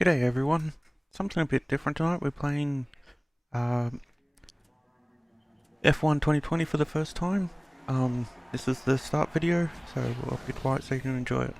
G'day everyone. Something a bit different tonight. We're playing F1 2020 for the first time. This is the start video, so I'll be quiet so you can enjoy it.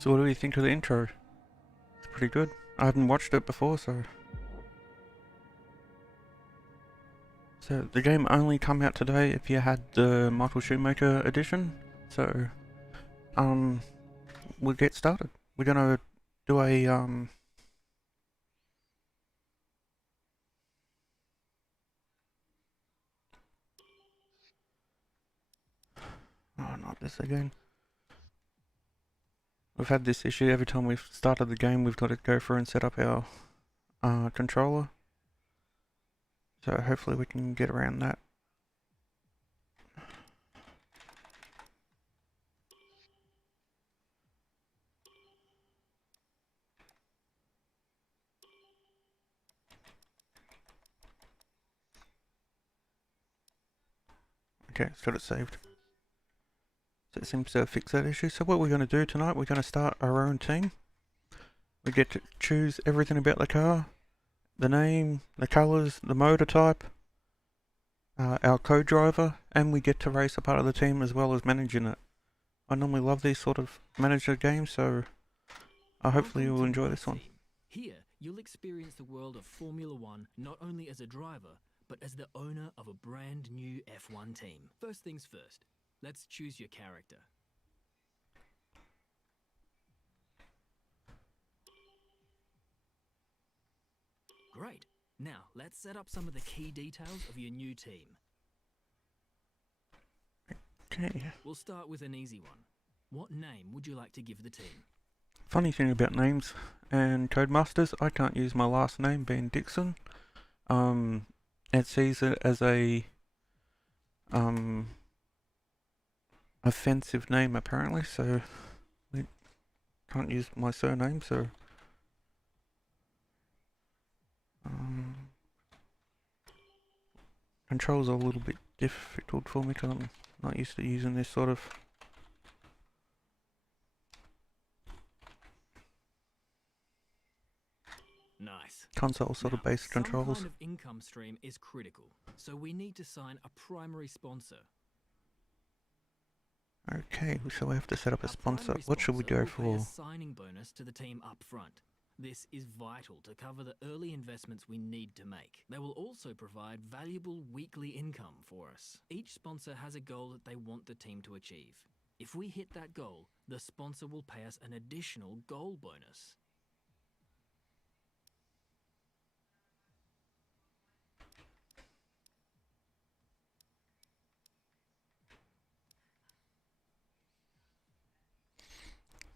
So what do you think of the intro? It's pretty good. I haven't watched it before, so the game only come out today if you had the Michael Schumacher edition. So we'll get started. We're gonna do a oh, not this again. We've had this issue every time we've started the game. We've got to go through and set up our controller. So hopefully we can get around that. Okay, it's got it saved. So it seems to fix that issue. So what we're going to do tonight, we're going to start our own team. We get to choose everything about the car. The name, the colours, the motor type, our co-driver, and we get to race a part of the team as well as managing it. I normally love these sort of manager games, so hopefully you'll enjoy this one. Here, you'll experience the world of Formula One not only as a driver, but as the owner of a brand new F1 team. First things first, let's choose your character. Great. Now, let's set up some of the key details of your new team. Okay. We'll start with an easy one. What name would you like to give the team? Funny thing about names and Codemasters, I can't use my last name being Dixon. It sees it as a offensive name apparently, so we can't use my surname, so controls are a little bit difficult for me because I'm not used to using this sort of Nice. console sort of based controls. Some kind of income stream is critical, so we need to sign a primary sponsor. Okay, so we have to set up a sponsor. What should we go for? Pay a signing bonus to the team up front. This is vital to cover the early investments we need to make. They will also provide valuable weekly income for us. Each sponsor has a goal that they want the team to achieve. If we hit that goal, the sponsor will pay us an additional goal bonus.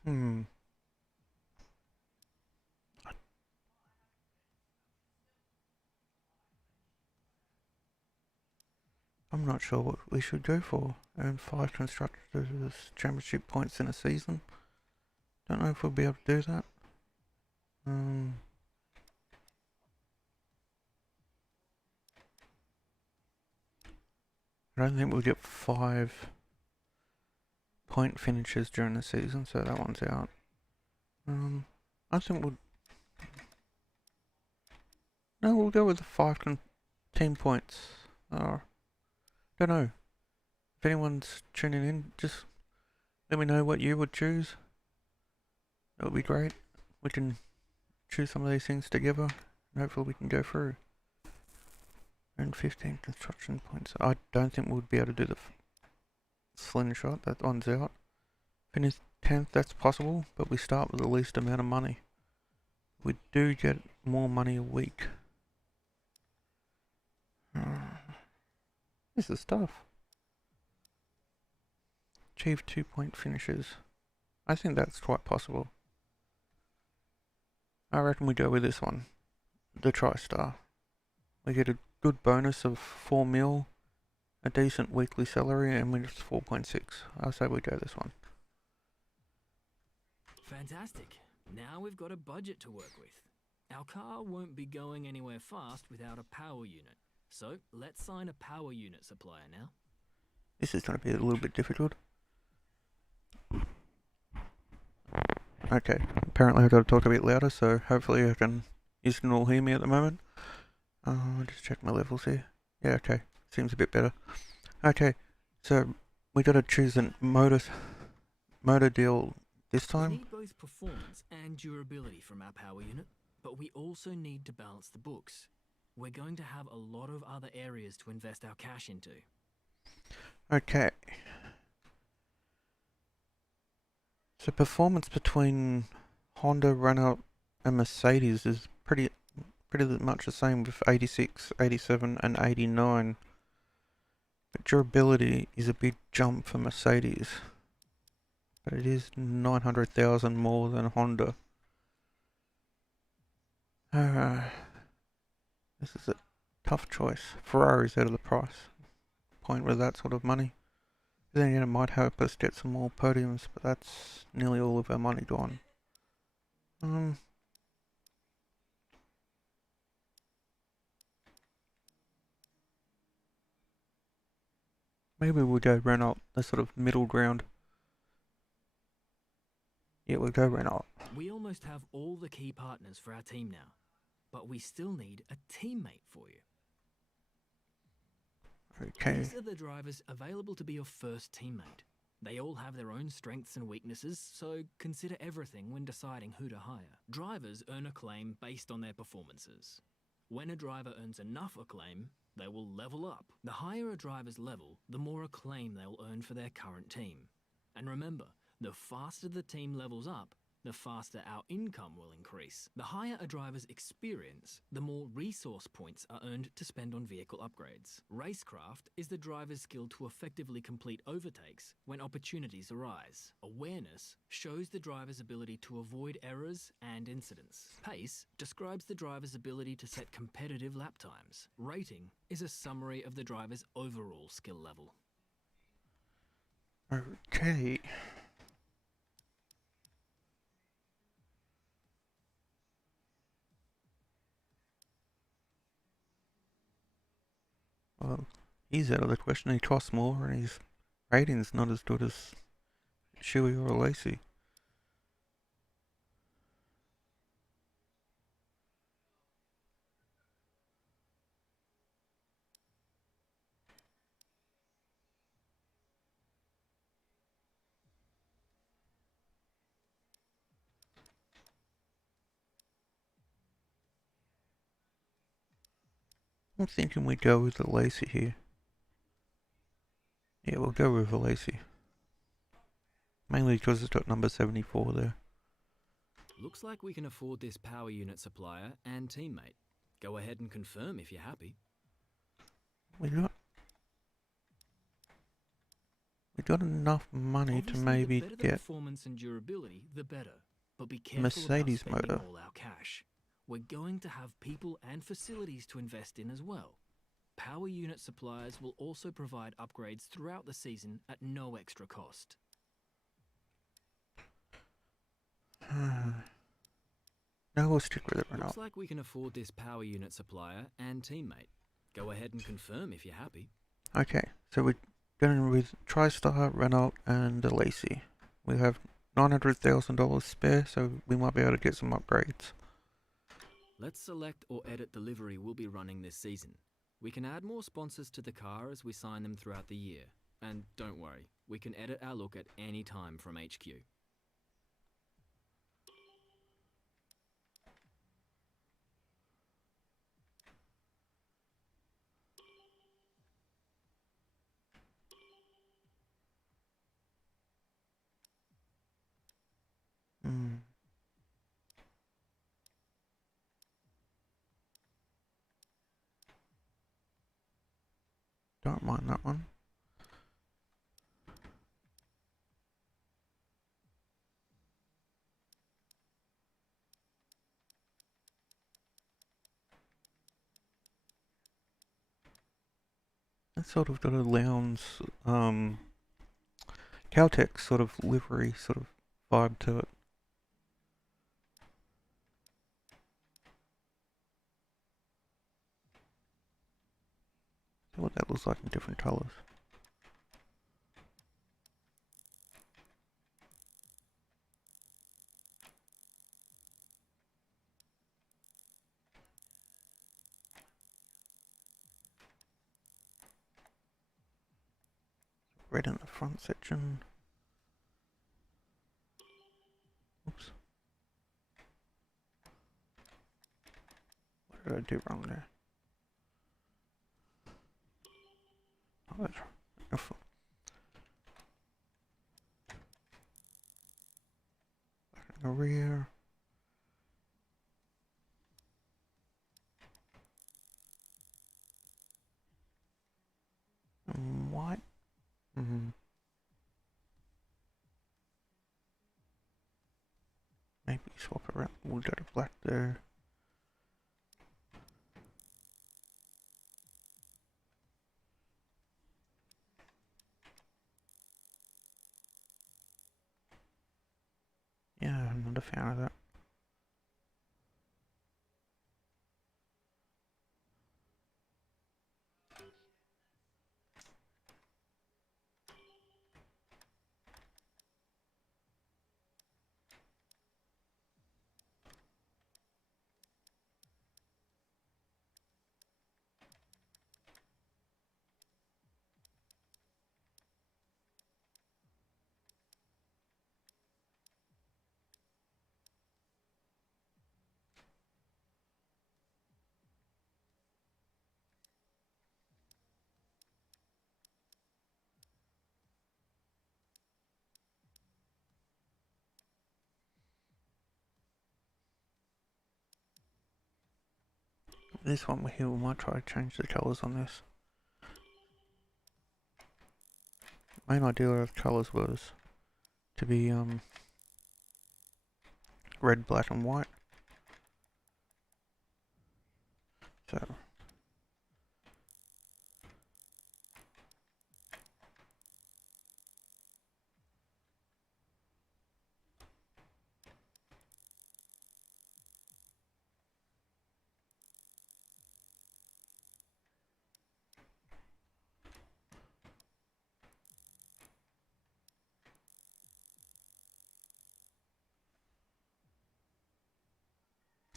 I'm not sure what we should go for. Earn 5 Constructors Championship points in a season. Don't know if we'll be able to do that. I don't think we'll get 5 point finishes during the season, so that one's out. I think we'll go with the 5 team points. Don't know. If anyone's tuning in, just let me know what you would choose. That would be great. We can choose some of these things together, and hopefully we can go through. And 15 construction points. I don't think we'll be able to do the slingshot. That one's out. Finish 10th, that's possible, but we start with the least amount of money. We do get more money a week. This is tough. Achieve 2-point finishes. I think that's quite possible. I reckon we go with this one. The TriStar. We get a good bonus of 4 mil, a decent weekly salary, and we just 4.6. I'll say we go this one. Fantastic. Now we've got a budget to work with. Our car won't be going anywhere fast without a power unit. So let's sign a power unit supplier now. This is going to be a little bit difficult. Okay, apparently I've got to talk a bit louder, so hopefully you can all hear me at the moment. I'll just check my levels here. Yeah, okay, seems a bit better. Okay, so we got to choose a motor deal this time. We need both performance and durability from our power unit, but we also need to balance the books. We're going to have a lot of other areas to invest our cash into. Okay. So performance between Honda, Renault and Mercedes is pretty much the same with 86, 87 and 89. But durability is a big jump for Mercedes. But it is 900,000 more than Honda. This is a tough choice. Ferrari's out of the price point with that sort of money. Then again, it might help us get some more podiums, but that's nearly all of our money gone. Maybe we'll go Renault, the sort of middle ground. Yeah, we'll go Renault. We almost have all the key partners for our team now, but we still need a teammate for you. Okay. These are the drivers available to be your first teammate. They all have their own strengths and weaknesses, so consider everything when deciding who to hire. Drivers earn acclaim based on their performances. When a driver earns enough acclaim, they will level up. The higher a driver's level, the more acclaim they'll earn for their current team. And remember, the faster the team levels up, the faster our income will increase. The higher a driver's experience, the more resource points are earned to spend on vehicle upgrades. Racecraft is the driver's skill to effectively complete overtakes when opportunities arise. Awareness shows the driver's ability to avoid errors and incidents. Pace describes the driver's ability to set competitive lap times. Rating is a summary of the driver's overall skill level. Okay. Well, he's out of the question. He costs more, and his rating's not as good as Shuey or Lacey. I'm thinking we go with the Lacey here. Yeah, we'll go with the Lacey. Mainly because it's got number 74 there. Looks like we can afford this power unit supplier and teammate. Go ahead and confirm if you're happy. We got enough money Obviously, to maybe the better the get performance and durability, the better. But be careful Mercedes about spending motor. all our cash. We're going to have people and facilities to invest in as well. Power unit suppliers will also provide upgrades throughout the season at no extra cost. No, we'll stick with it for now. Looks like we can afford this power unit supplier and teammate. Go ahead and confirm if you're happy. Okay, so we going with TriStar, Renault, and the Lacey. We have $900,000 spare, so we might be able to get some upgrades. Let's select or edit the livery we'll be running this season. We can add more sponsors to the car as we sign them throughout the year. And don't worry, we can edit our look at any time from HQ. Don't mind that one. It's sort of got a lounge, Caltech sort of livery sort of vibe to it. See what that looks like in different colours. Red in the front section. Oops. What did I do wrong there? Oh, that's right. Back in the rear. And white. Maybe swap around. We'll go to black there. Yeah, I'm not a fan of that. This one here, we might try to change the colours on this. Main idea of colours was to be red, black and white. So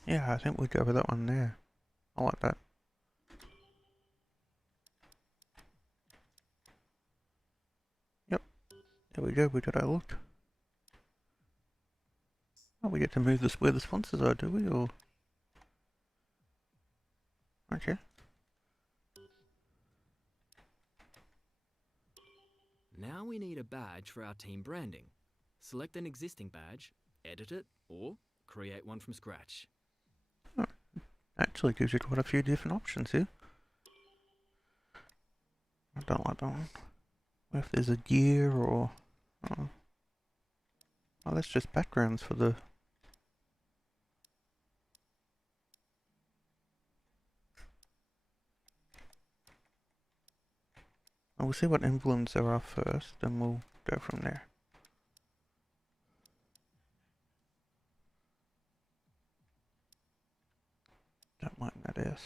yeah, I think we'll go with that one there. I like that. Yep, there we go, we got our look. Oh, we get to move this where the sponsors are, do we? Or okay. Now we need a badge for our team branding. Select an existing badge, edit it, or create one from scratch. Oh, actually gives you quite a few different options here. I don't like that one. If there's a gear or oh, that's just backgrounds for the. We'll see what emblems there are first, then we'll go from there. Don't mind that S.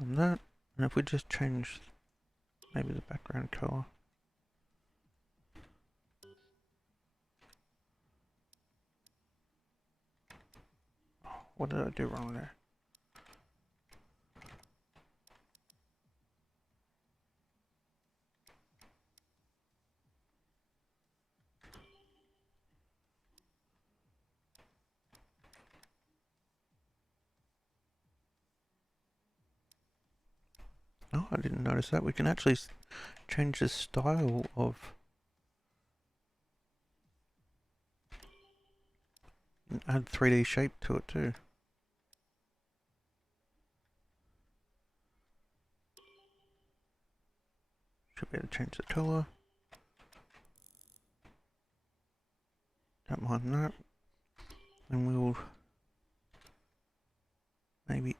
mind that. And if we just change maybe the background colour. Oh, what did I do wrong there? Oh, I didn't notice that. We can actually change the style of... and add 3D shape to it too. Should be able to change the colour. Don't mind that. And we'll maybe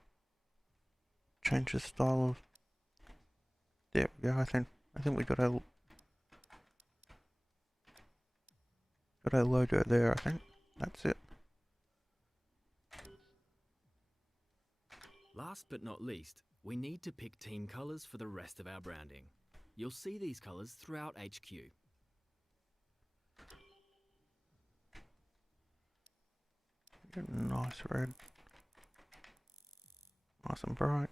change the style of... There we go. I think we got our logo there. I think that's it. Last but not least, we need to pick team colours for the rest of our branding. You'll see these colours throughout HQ. Nice red. Nice and bright.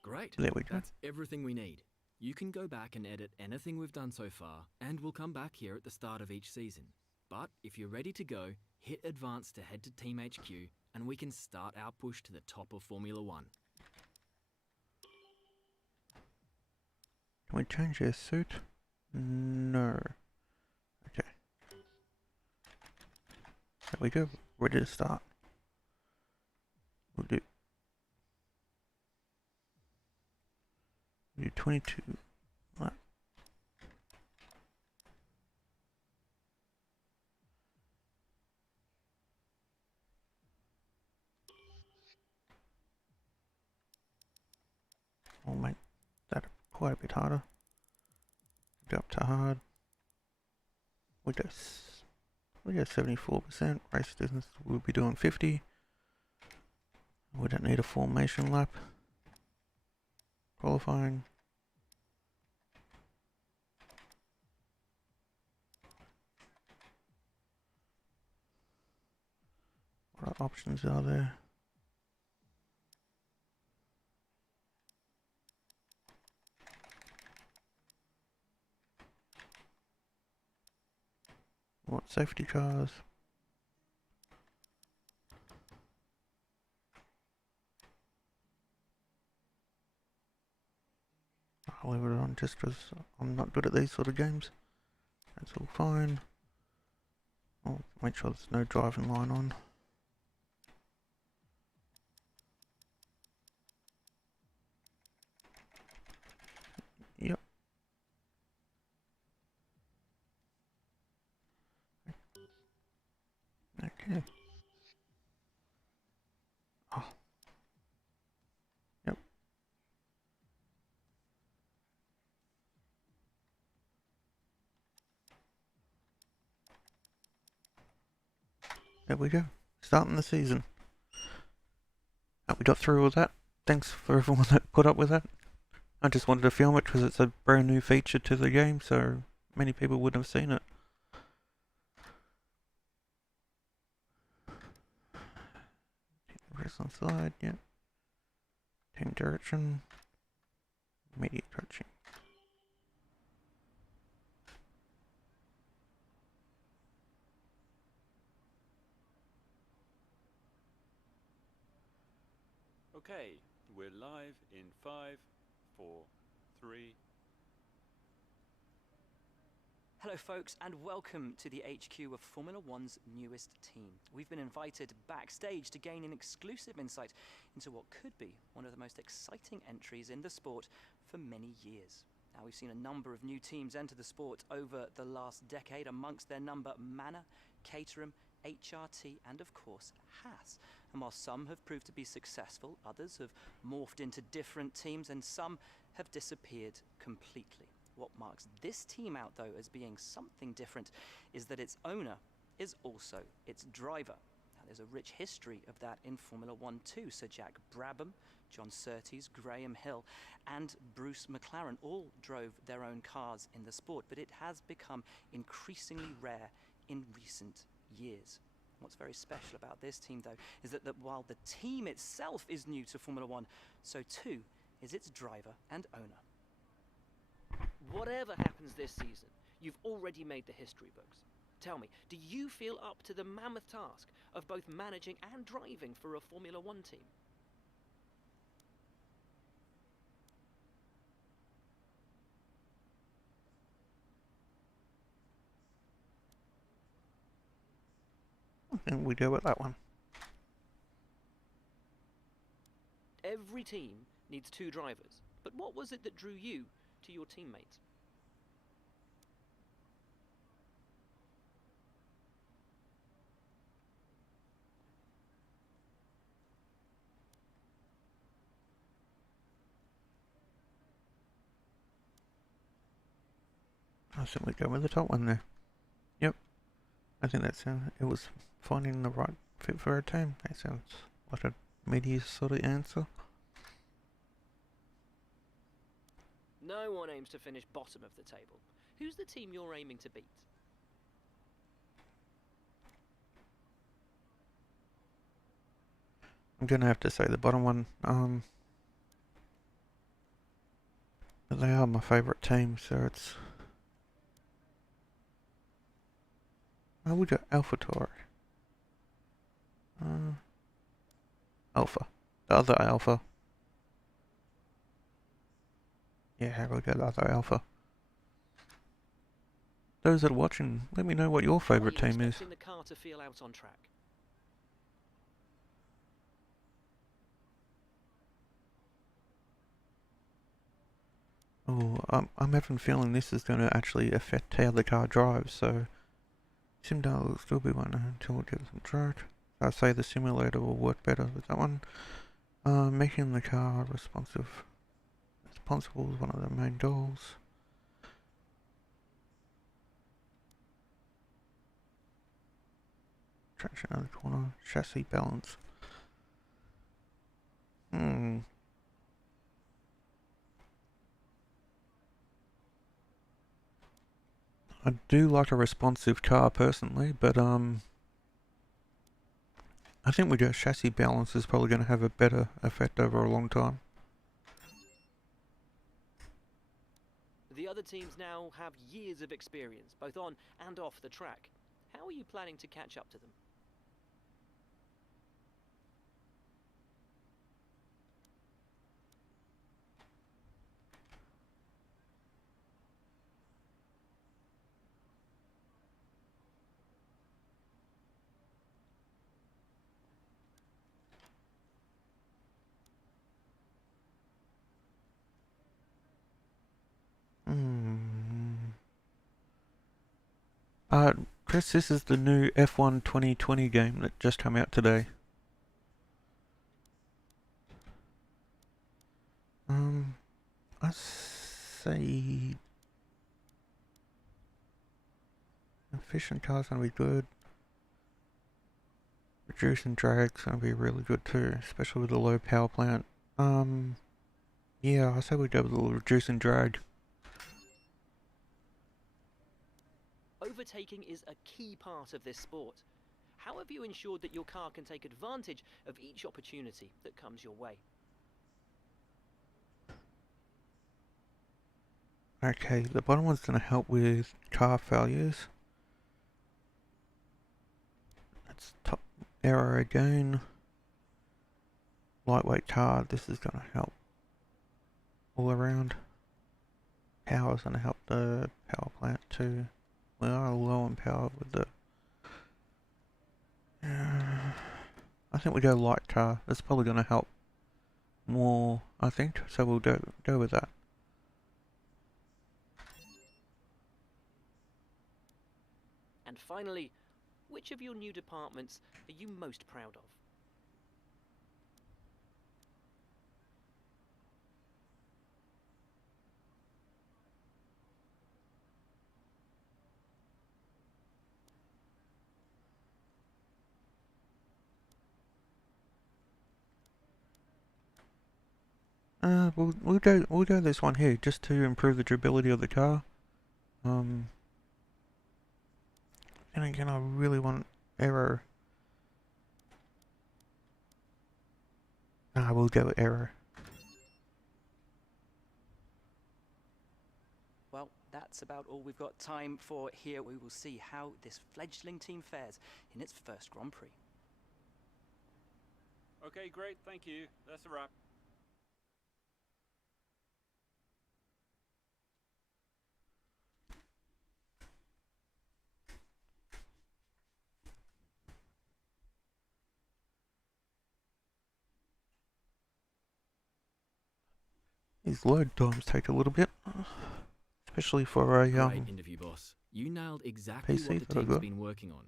Great. There we go. That's everything we need. You can go back and edit anything we've done so far, and we'll come back here at the start of each season. But if you're ready to go, hit Advance to head to Team HQ, and we can start our push to the top of Formula One. Can we change their suit? No. Okay. There we go. Ready to start. We'll do 22. Right. We'll make that quite a bit harder. Go up to hard. We go 74%. Race distance we'll be doing 50. We don't need a formation lap. Qualifying. What options are there? What safety cars? I'll leave it on just because I'm not good at these sort of games. That's all fine. I'll make sure there's no driving line on. Yep. Okay. Oh. Yep. There we go. Starting the season. We got through all that. Thanks for everyone that put up with that. I just wanted to film it because it's a brand new feature to the game, so many people wouldn't have seen it. Press on slide, yeah. Team direction. Media coaching. Okay, we're live in 5, 4, 3. Hello folks and welcome to the HQ of Formula One's newest team. We've been invited backstage to gain an exclusive insight into what could be one of the most exciting entries in the sport for many years. Now we've seen a number of new teams enter the sport over the last decade, amongst their number Manor, Caterham, HRT and of course Haas. And while some have proved to be successful, others have morphed into different teams and some have disappeared completely. What marks this team out, though, as being something different is that its owner is also its driver. there's a rich history of that in Formula One too. Sir Jack Brabham, John Surtees, Graham Hill, and Bruce McLaren all drove their own cars in the sport, but it has become increasingly rare in recent years. What's very special about this team, though, is that while the team itself is new to Formula One, so too is its driver and owner. Whatever happens this season, you've already made the history books. Tell me, do you feel up to the mammoth task of both managing and driving for a Formula One team? And we go with that one. Every team needs 2 drivers, but what was it that drew you to your teammates? I think we go with the top one there. Yep. I think that's it was finding the right fit for our team. That sounds like a media sort of answer. No one aims to finish bottom of the table. Who's the team you're aiming to beat? I'm gonna have to say the bottom one. They are my favourite team, so it's. Oh, we got AlphaTauri. Alpha. The other Alpha. Yeah, we'll go the other Alpha. Those that are watching, let me know what your favourite How are you team is. expecting the car to feel out on track? Oh, I'm having a feeling this is going to actually affect how the car drives, so Simdale will still be one until it gets on track. I'd say the simulator will work better with that one. Making the car responsible is one of the main goals. Traction out of the corner, chassis balance. I do like a responsive car personally, but I think we go chassis balance is probably going to have a better effect over a long time. The other teams now have years of experience, both on and off the track. How are you planning to catch up to them? Chris, this is the new F1 2020 game that just came out today. I say efficient cars gonna be good. Reducing drag's gonna be really good too, especially with the low power plant. Yeah, I say we go with the reducing drag. Overtaking is a key part of this sport. How have you ensured that your car can take advantage of each opportunity that comes your way? Okay, the bottom one's gonna help with car failures. That's top arrow again. Lightweight car, this is gonna help all around. Power's gonna help the power plant too. We are low on power with the... I think we go light car. That's probably going to help more, I think. So we'll go with that. And finally, which of your new departments are you most proud of? We'll go this one here just to improve the durability of the car. And again, I really want aero. We'll go with aero. Well, that's about all we've got time for here. We will see how this fledgling team fares in its first Grand Prix. Okay, great, thank you. That's a wrap. These load times take a little bit, especially for a Great interview, boss. You nailed exactly PC what the that I've team's got. been working on.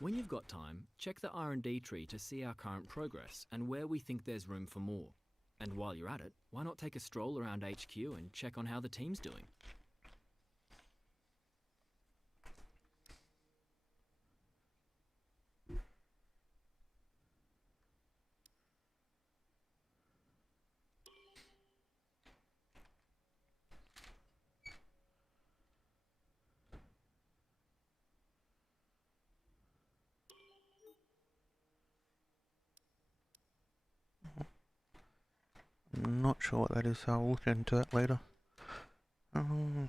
When you've got time, check the R&D tree to see our current progress and where we think there's room for more. And while you're at it, why not take a stroll around HQ and check on how the team's doing? I'm not sure what that is, so I'll look into that later. So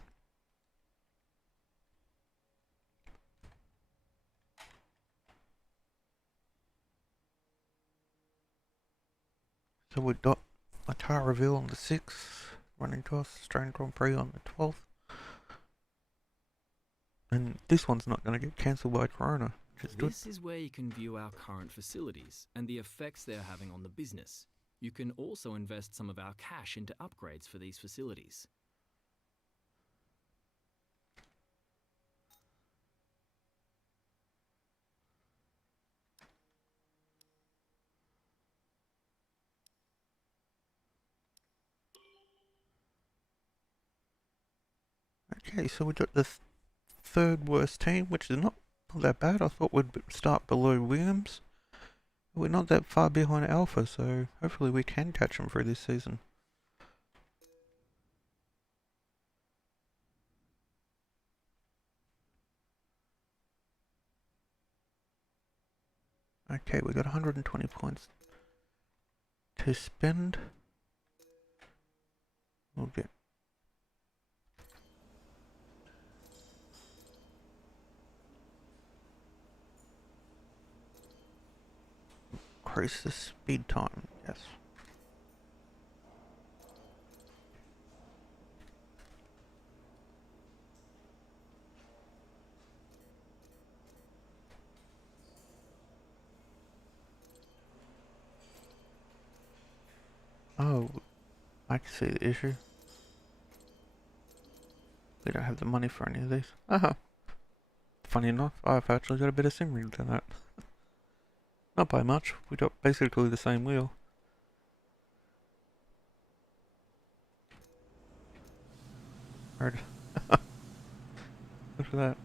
we've got a car reveal on the 6th, running costs, Australian Grand Prix on the 12th. And this one's not going to get cancelled by Corona, which is good. This is where you can view our current facilities and the effects they're having on the business. You can also invest some of our cash into upgrades for these facilities. Okay, so we got the third worst team, which is not that bad. I thought we'd start below Williams. We're not that far behind Alpha, so hopefully we can catch them through this season. Okay, we got 120 points to spend. We'll get increase the speed time, yes. Oh, I can see the issue. We don't have the money for any of these. Funny enough, I've actually got a better sim rig than that. Not by much, we got basically the same wheel. Hard. Look at that.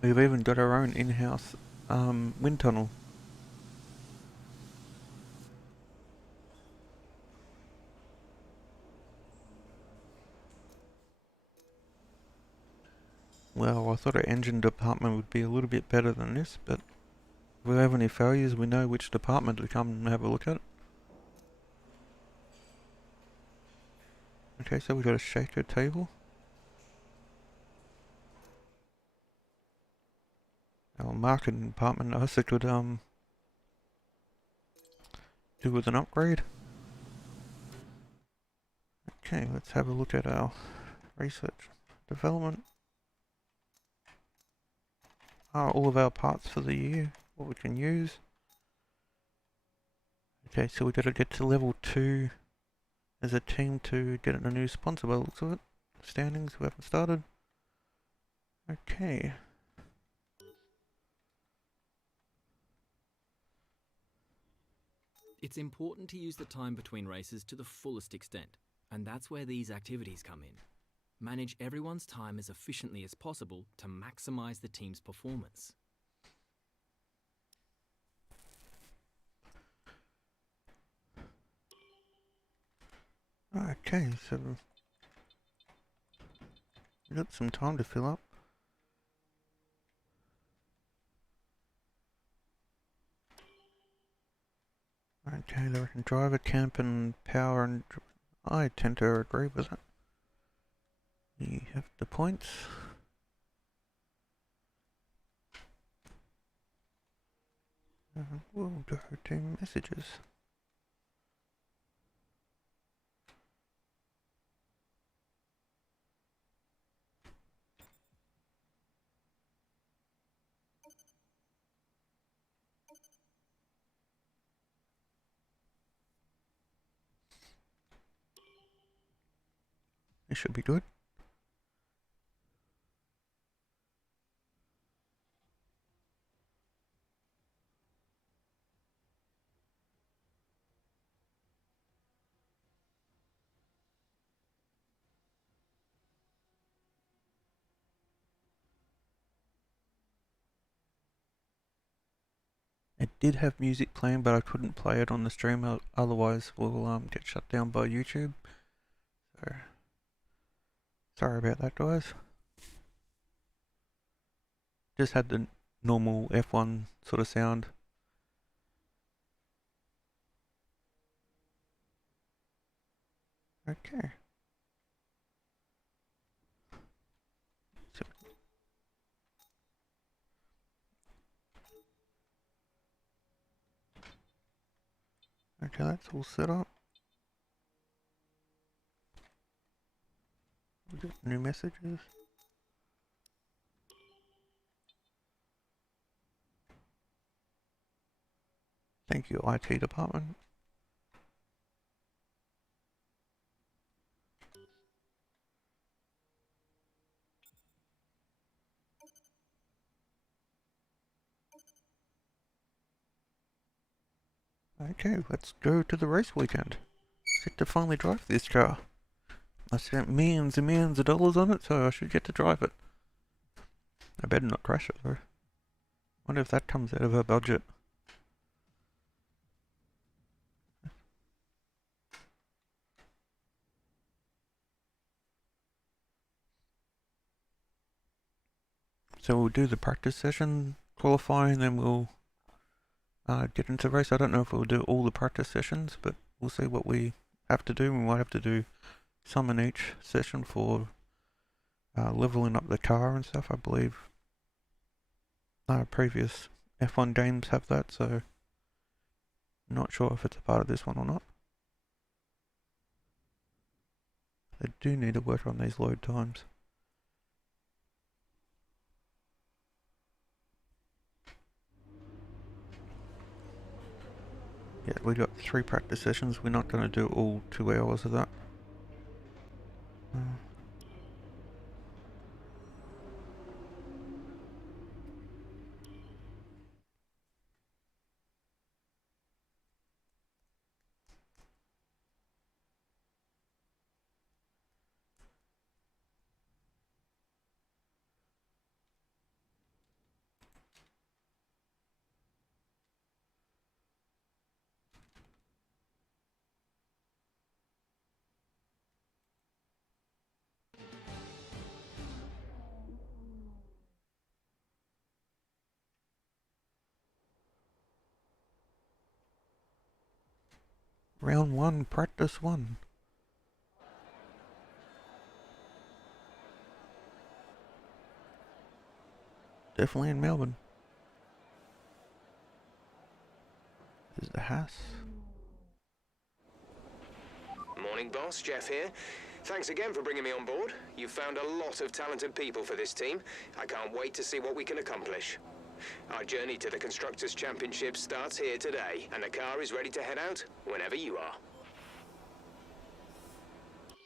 We've even got our own in-house wind tunnel. Well, I thought our engine department would be a little bit better than this, but if we have any failures, we know which department to come and have a look at. Okay, so we got a shaker table. Our marketing department also could do with an upgrade. Okay, let's have a look at our research development. All of our parts for the year, what we can use. Okay, so we gotta get to level 2 as a team to get a new sponsor by the looks of it. Standings, we haven't started. Okay. It's important to use the time between races to the fullest extent, and that's where these activities come in. Manage everyone's time as efficiently as possible to maximize the team's performance. Okay, so we've got some time to fill up. Okay, they reckon driver, camp and power, and I tend to agree with it. You have the points. We'll go to messages. It should be good. It did have music playing, but I couldn't play it on the stream, otherwise we'll get shut down by YouTube. So, sorry about that, guys. Just had the normal F1 sort of sound. Okay. So, okay, that's all set up. We've got new messages. Thank you, IT department. Okay, let's go to the race weekend. Get to finally drive this car. I spent millions and millions of dollars on it, so I should get to drive it. I better not crash it though. Wonder if that comes out of our budget. So we'll do the practice session, qualifying, then we'll get into the race. I don't know if we'll do all the practice sessions, but we'll see what we have to do. We might have to do some in each session for leveling up the car and stuff. I believe previous F1 games have that, so not sure if it's a part of this one or not. They do need to work on these load times. Yeah, we got 3 practice sessions. We're not going to do all 2 hours of that. Round 1, practice 1. Definitely in Melbourne. This is the Haas. Morning, boss. Jeff here. Thanks again for bringing me on board. You've found a lot of talented people for this team. I can't wait to see what we can accomplish. Our journey to the Constructors' Championship starts here today, and the car is ready to head out whenever you are.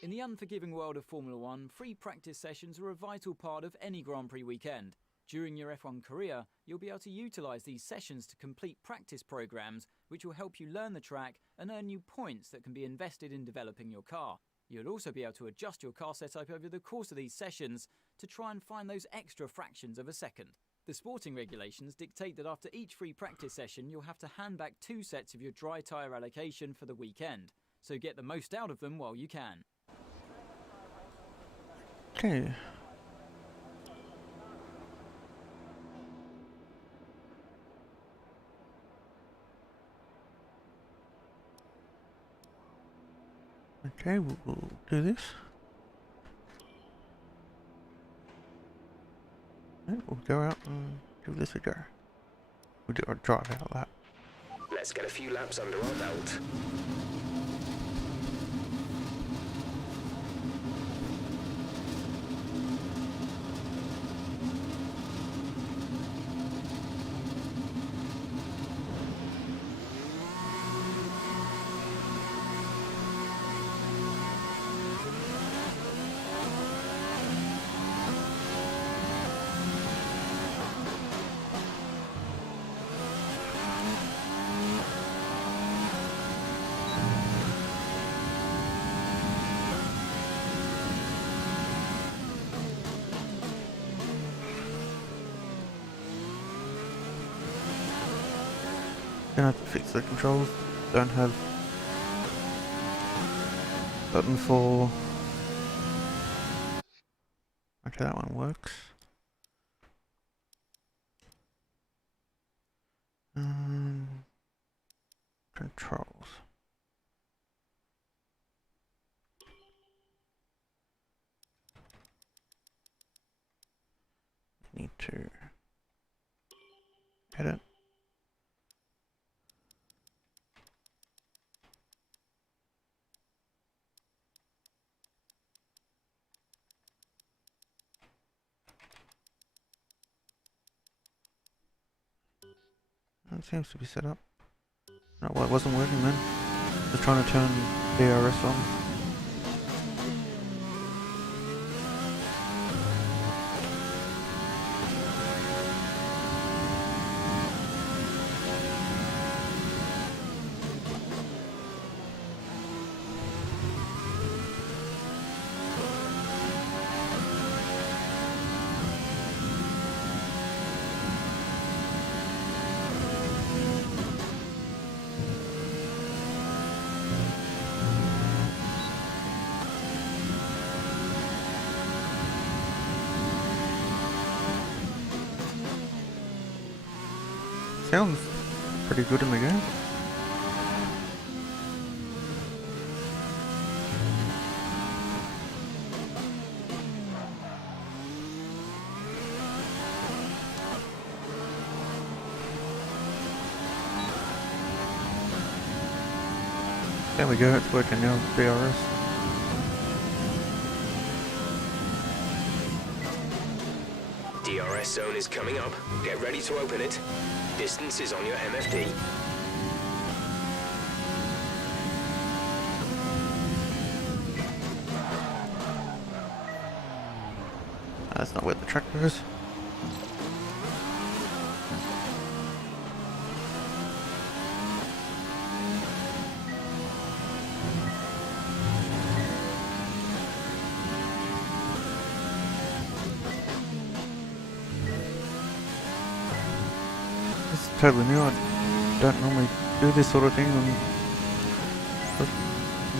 In the unforgiving world of Formula One, free practice sessions are a vital part of any Grand Prix weekend. During your F1 career, you'll be able to utilise these sessions to complete practice programmes, which will help you learn the track and earn you points that can be invested in developing your car. You'll also be able to adjust your car setup over the course of these sessions to try and find those extra fractions of a second. The sporting regulations dictate that after each free practice session, you'll have to hand back 2 sets of your dry tyre allocation for the weekend, so get the most out of them while you can. Okay. Okay, we'll do this. Yeah, we'll go out and give this a go. We'll do a drive out lap. Let's get a few laps under our belt. Gonna have to fix the controls. Don't have button for. Okay, that one works. Controls. Need to edit. It seems to be set up. No, well, it wasn't working then. Just trying to turn DRS on. Sounds pretty good in the game. There we go, it's working now, DRS. DRS zone is coming up. Get ready to open it. Distance is on your MFD. That's not where the tractor is. This is totally new. I don't normally do this sort of thing. I'm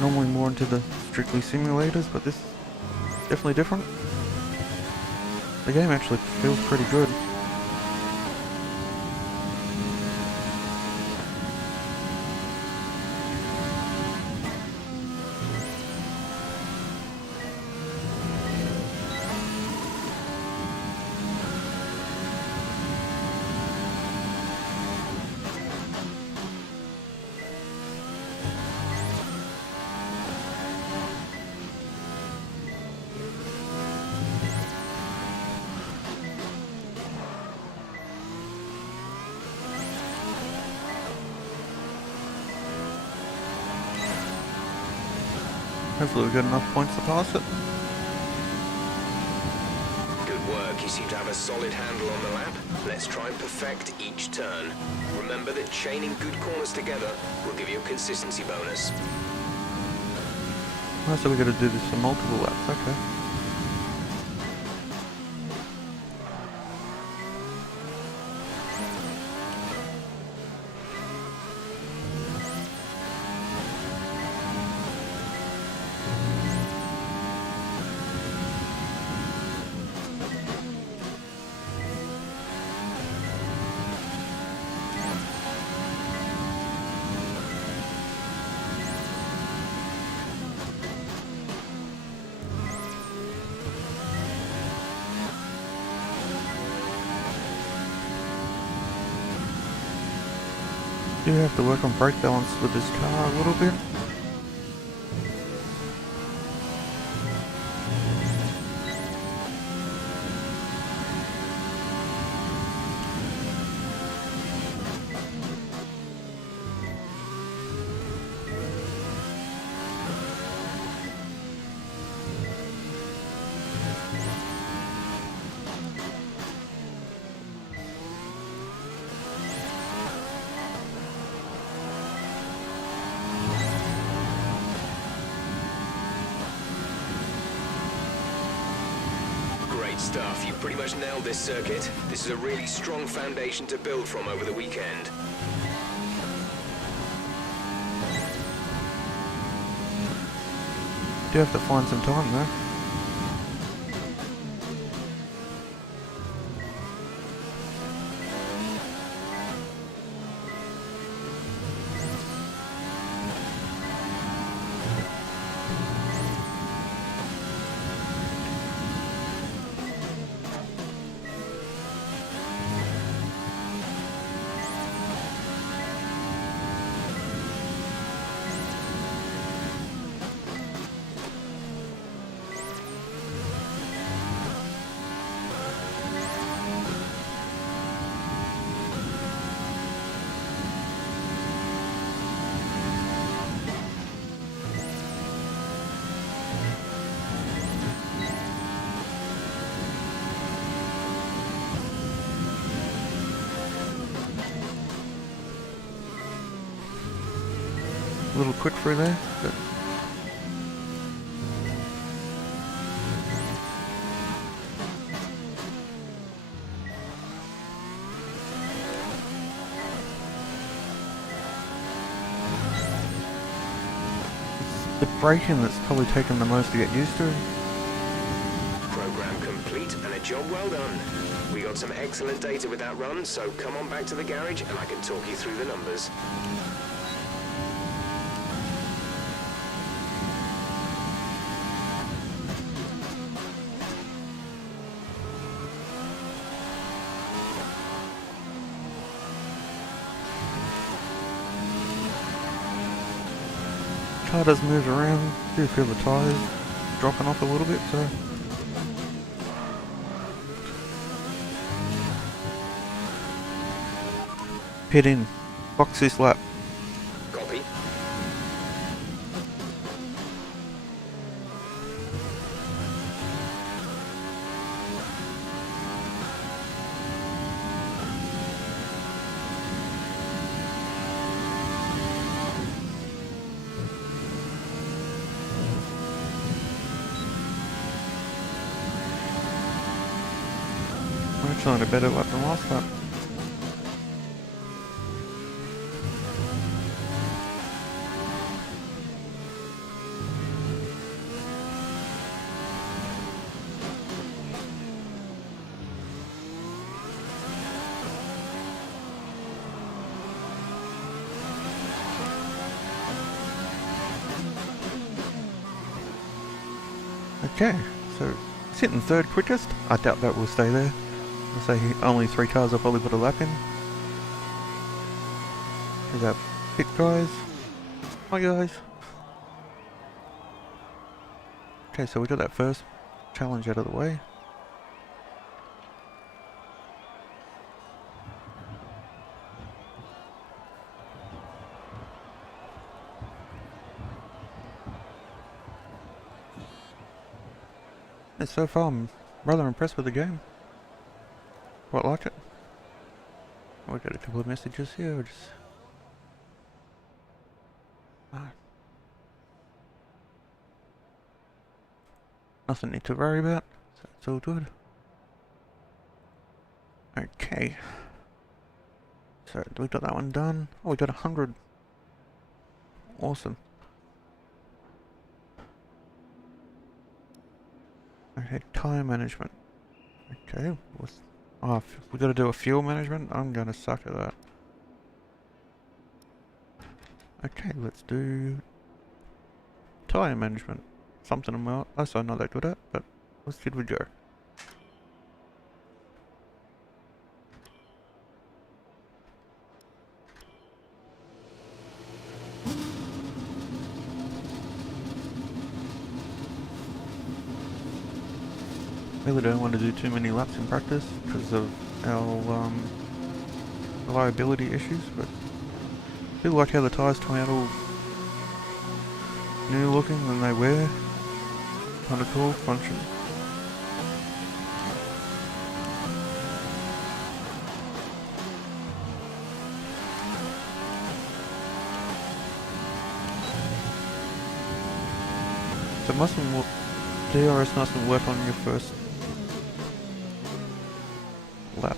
normally more into the strictly simulators, but this is definitely different. The game actually feels pretty good. Hopefully we get enough points to pass it. Good work. You seem to have a solid handle on the lap. Let's try and perfect each turn. Remember that chaining good corners together will give you a consistency bonus. Oh, so we got to do this for multiple laps, okay. Do have to work on brake balance with this car a little bit. Great stuff. You've pretty much nailed this circuit. This is a really strong foundation to build from over the weekend. Do have to find some time though. A little quick through there, but it's the braking that's probably taken the most to get used to. Program complete and a job well done. We got some excellent data with that run, so come on back to the garage and I can talk you through the numbers. Car does move around, do feel the tyres dropping off a little bit, so head in, box this lap. Copy. We're actually on a better lap than last lap. Okay, so sitting third quickest. I doubt that will stay there. I'll say only 3 cars will probably put a lap in. Here's our pit guys. Hi guys. Okay, so we got that first challenge out of the way. And so far I'm rather impressed with the game. Quite like it. We'll get a couple of messages here. We'll just nothing need to worry about. So it's all good. Okay. So we got that one done. Oh, we got 100. Awesome. Okay, time management. Okay, oh, we got to do a fuel management. I'm gonna suck at that. Okay, let's do tire management. Something I'm also not that good at, but let's give it a go. Really don't want to do too many laps in practice because of our reliability issues, but I do like how the tyres come out all new looking than they were. Kind of cool function. So DRS mustn't work on your first lap.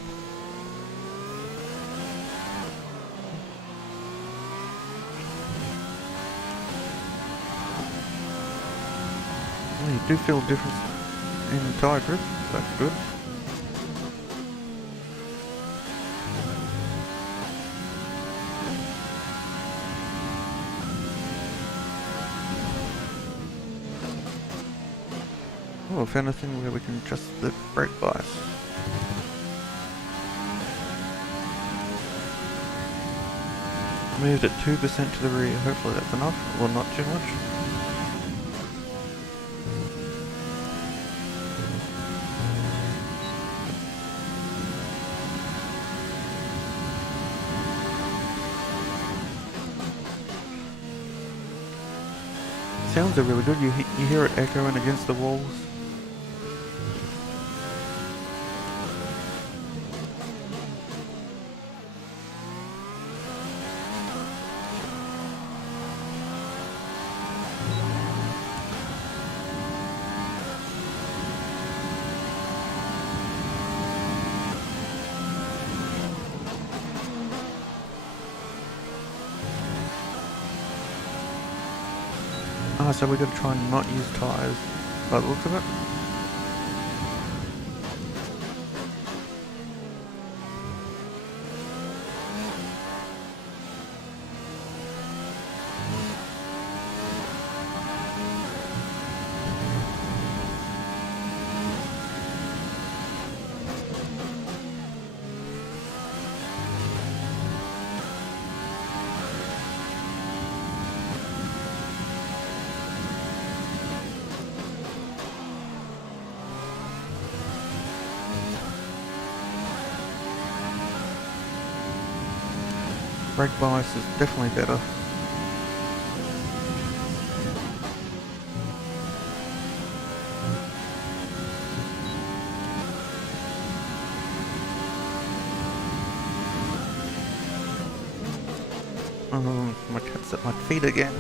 Well, you do feel a difference in tyre grip, that's good. Oh, I found a thing where we can adjust the brake bias. Moved it 2% to the rear, hopefully that's enough, or not too much. Sounds are really good, you hear it echoing against the walls. Ah, so we're going to try and not use tyres by the looks of it. Brake bias is definitely better. My cat's at my feet again.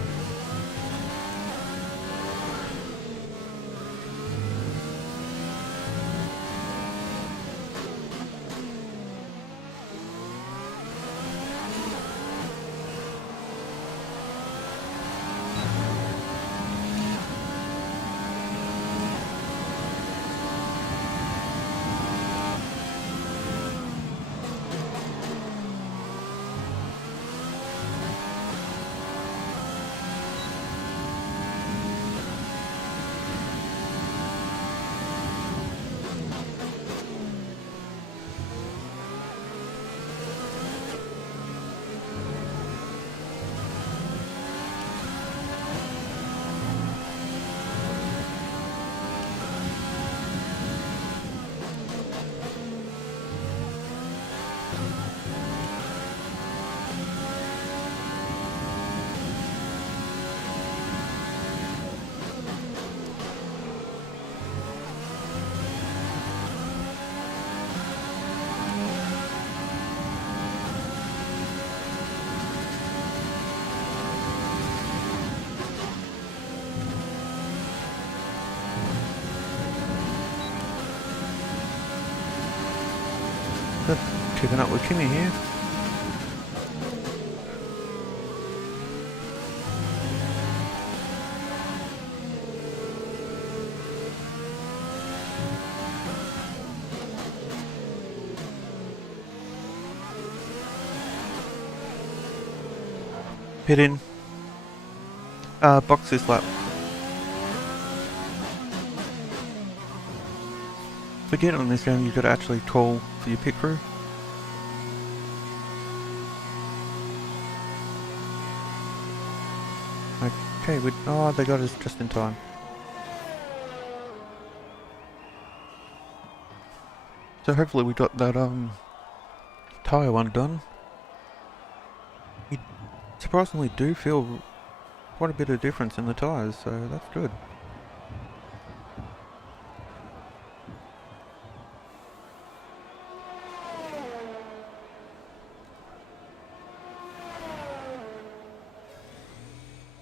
Keeping up with Kimmy here. Pit in. Box this lap. Forget on this game you've got to actually call for your pit crew. Okay, they got us just in time. So hopefully we got that tyre one done. You surprisingly do feel quite a bit of difference in the tyres, so that's good.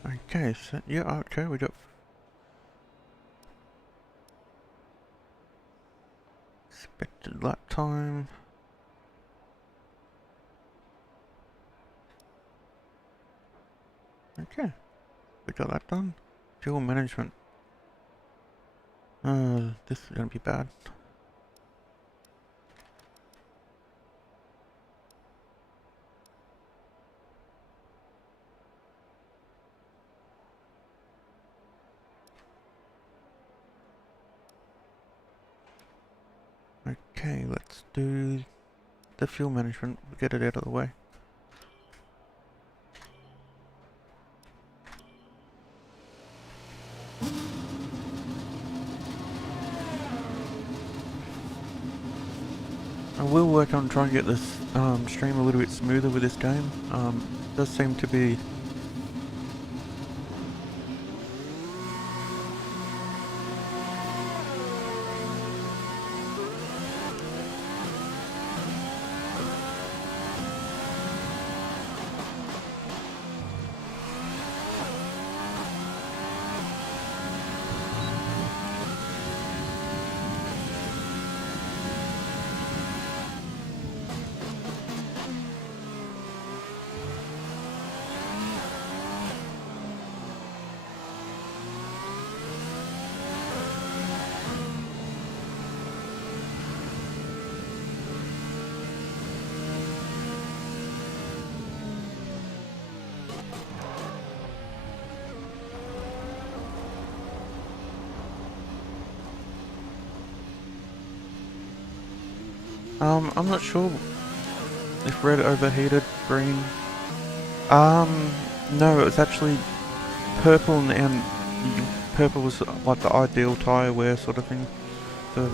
Okay, so yeah, okay, we got expected lap time. Okay, we got that done. Fuel management. This is gonna be bad. Okay, let's do the fuel management. Get it out of the way. I will work on trying to get this stream a little bit smoother with this game. Does seem to be I'm not sure if red overheated, green. No, it was actually purple, and purple was like the ideal tyre wear sort of thing. So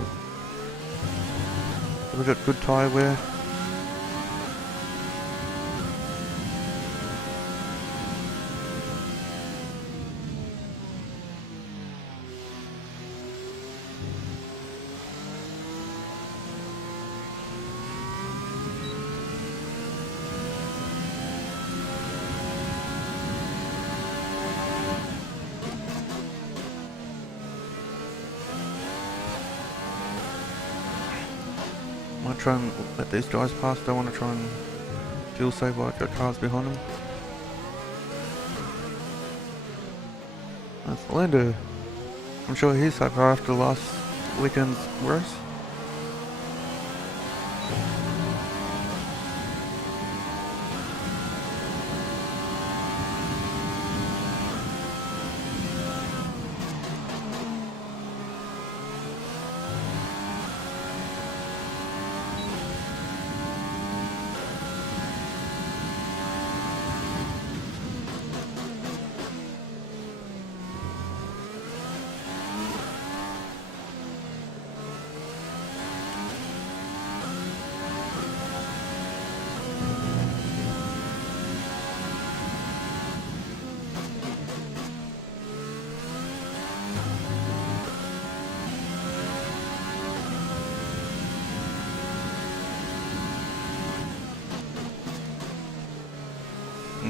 we got good tyre wear. Might try and let these guys pass. Don't want to try and fuel save while I've got cars behind them. That's Lando. I'm sure he's so far after last weekend's race.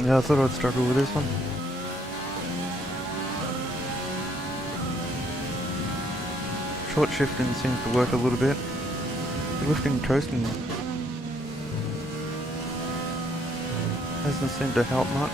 Yeah, I thought I'd struggle with this one. Short shifting seems to work a little bit. The lifting and coasting doesn't seem to help much.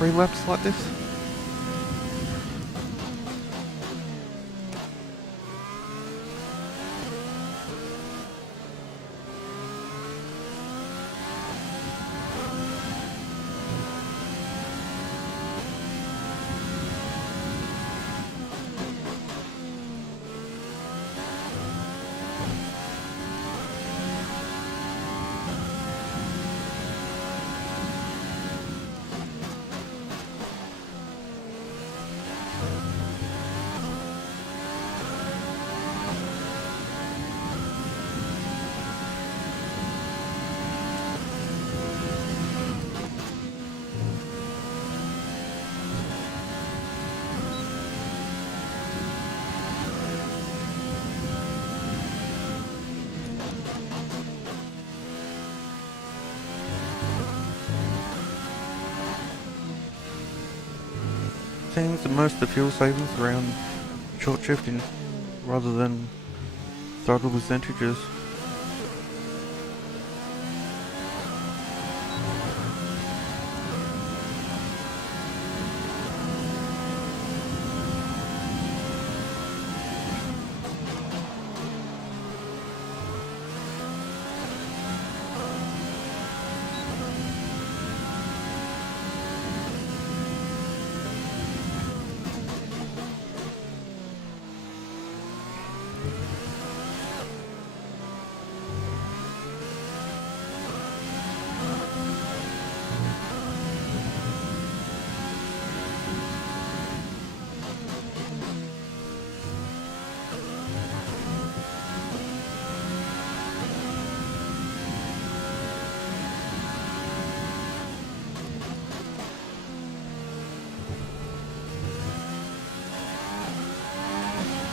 3 laps like this. Seems that most of the fuel savings around short shifting rather than throttle percentages.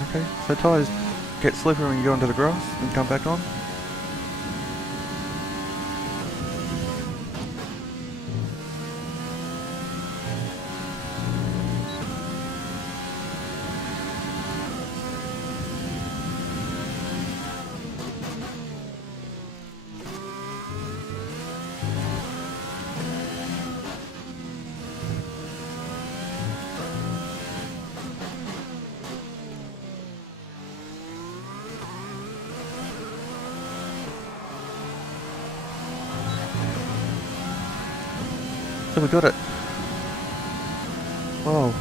Okay, so tyres get slippery when you go into the grass and come back on. So we got it. Wow.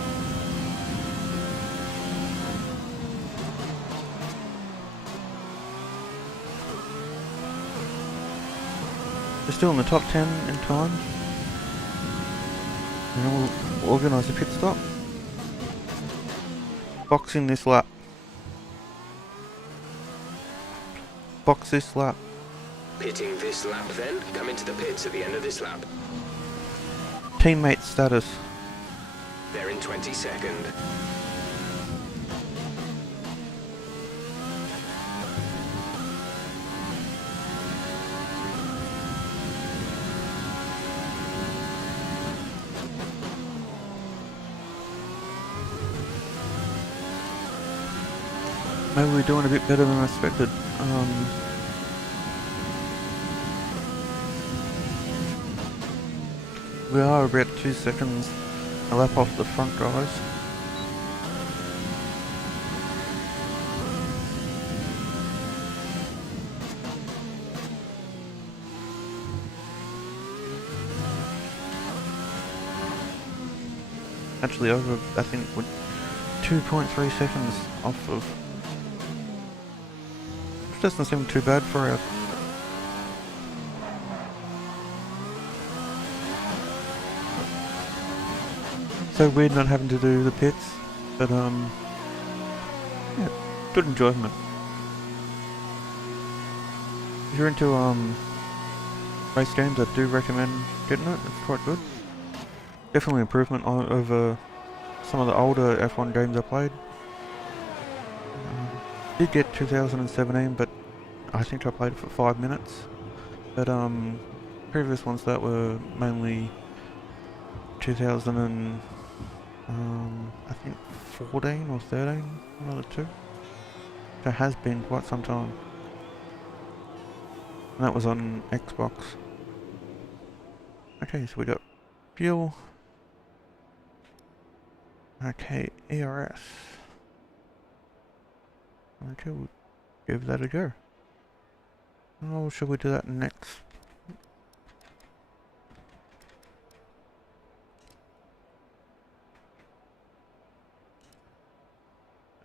We're still in the top 10 in time. And then we'll organise a pit stop. Box in this lap. Box this lap. Pitting this lap then. Come into the pits at the end of this lap. Teammate status. They're in 22nd. Maybe we're doing a bit better than I expected. We are about 2 seconds a lap off the front guys. Actually over, I think, with 2.3 seconds off of... Which doesn't seem too bad for our... So weird not having to do the pits, but yeah, good enjoyment. If you're into race games, I do recommend getting it. It's quite good. Definitely improvement over some of the older F1 games I played. Did get 2017, but I think I played it for 5 minutes. But previous ones that were mainly 2000 and I think 14 or 13, one of the two. It has been quite some time. And that was on Xbox. Okay, so we got fuel, Okay, ERS. Okay, we'll give that a go. Oh, shall we do that next?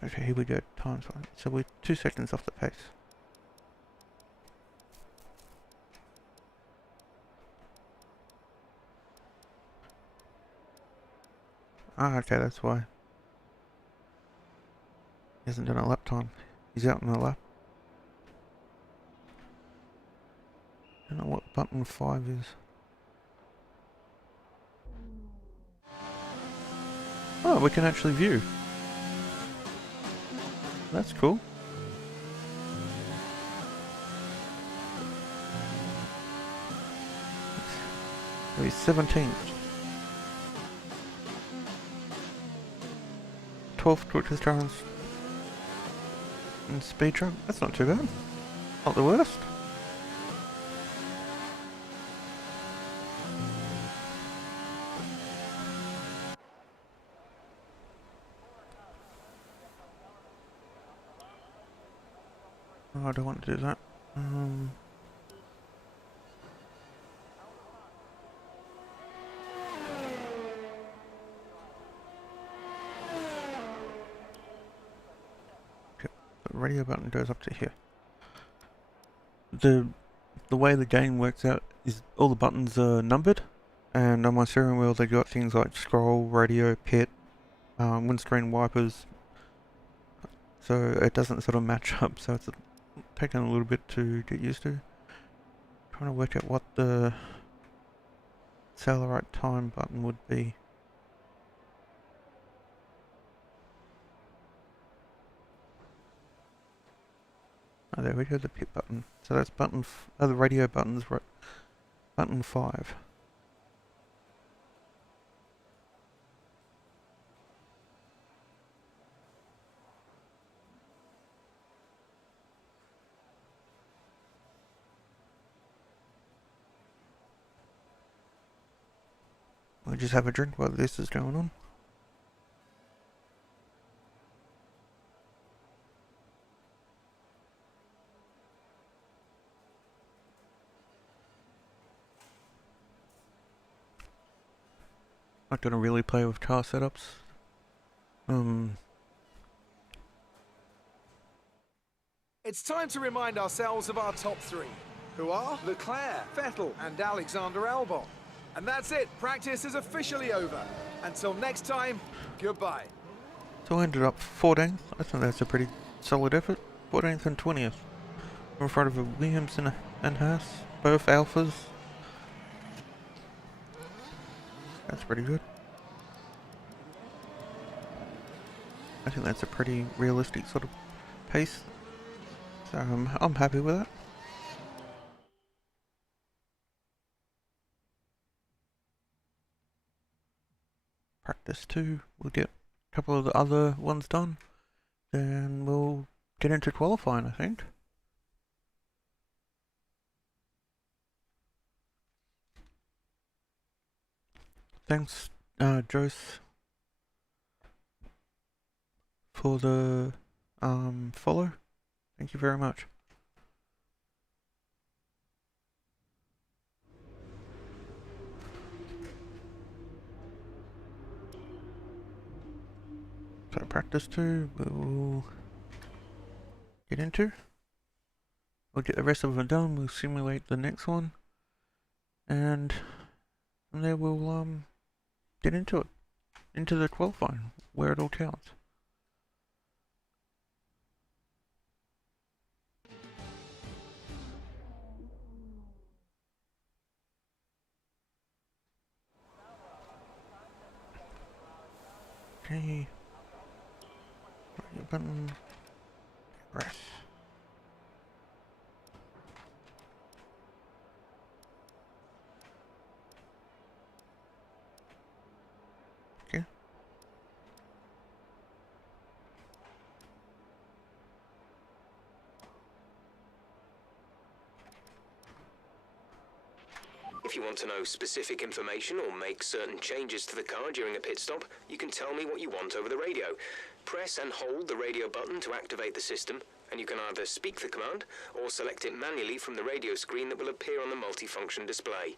Okay, here we go. Time's fine. So we're 2 seconds off the pace. Ah, okay, that's why. He hasn't done a lap time. He's out in a lap. I don't know what button 5 is. Oh, we can actually view. That's cool. So he's 17th. 12th quickest drivers in speed trap. That's not too bad. Not the worst. Oh, I don't want to do that. Okay, the radio button goes up to here. The way the game works out is all the buttons are numbered, and on my steering wheel they got things like scroll, radio, pit, windscreen wipers, so it doesn't sort of match up, so it's taken a little bit to get used to. Trying to work out what the accelerate time button would be. Oh, there we go, the pit button. So that's button, the radio button's right, button 5. We'll just have a drink while this is going on. Not gonna really play with car setups. It's time to remind ourselves of our top 3, who are Leclerc, Vettel and Alexander Albon. And that's it, practice is officially over. Until next time, goodbye. So I ended up 14th. I think that's a pretty solid effort. 14th and 20th. In front of Williams and Haas, both Alphas. That's pretty good. I think that's a pretty realistic sort of pace. So I'm happy with that. Practice 2. We'll get a couple of the other ones done. Then we'll get into qualifying, I think. Thanks, Jose, for the follow. Thank you very much. So practice 2, we'll get into. We'll get the rest of them done, we'll simulate the next one. And from there we'll get into it. Into the qualifying, where it all counts. Okay. Right button. Press. Okay. If you want to know specific information or make certain changes to the car during a pit stop, you can tell me what you want over the radio. Press and hold the radio button to activate the system, and you can either speak the command or select it manually from the radio screen that will appear on the multifunction display.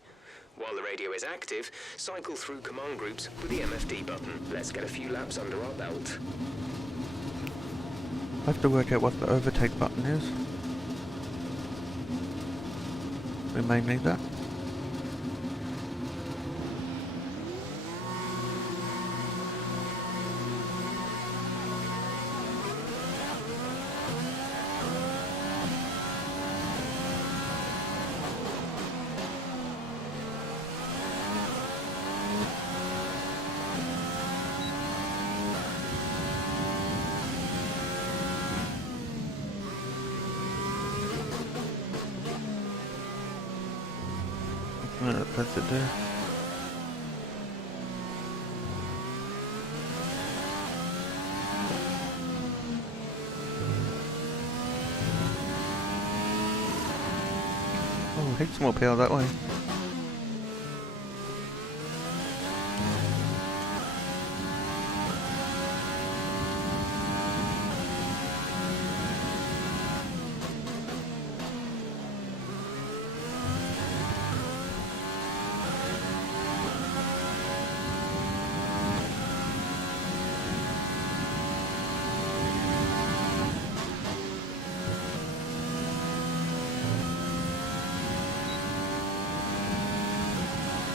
While the radio is active, cycle through command groups with the MFD button. Let's get a few laps under our belt. I have to work out what the overtake button is. We may need that. That's it there. Oh, heaps more power that way.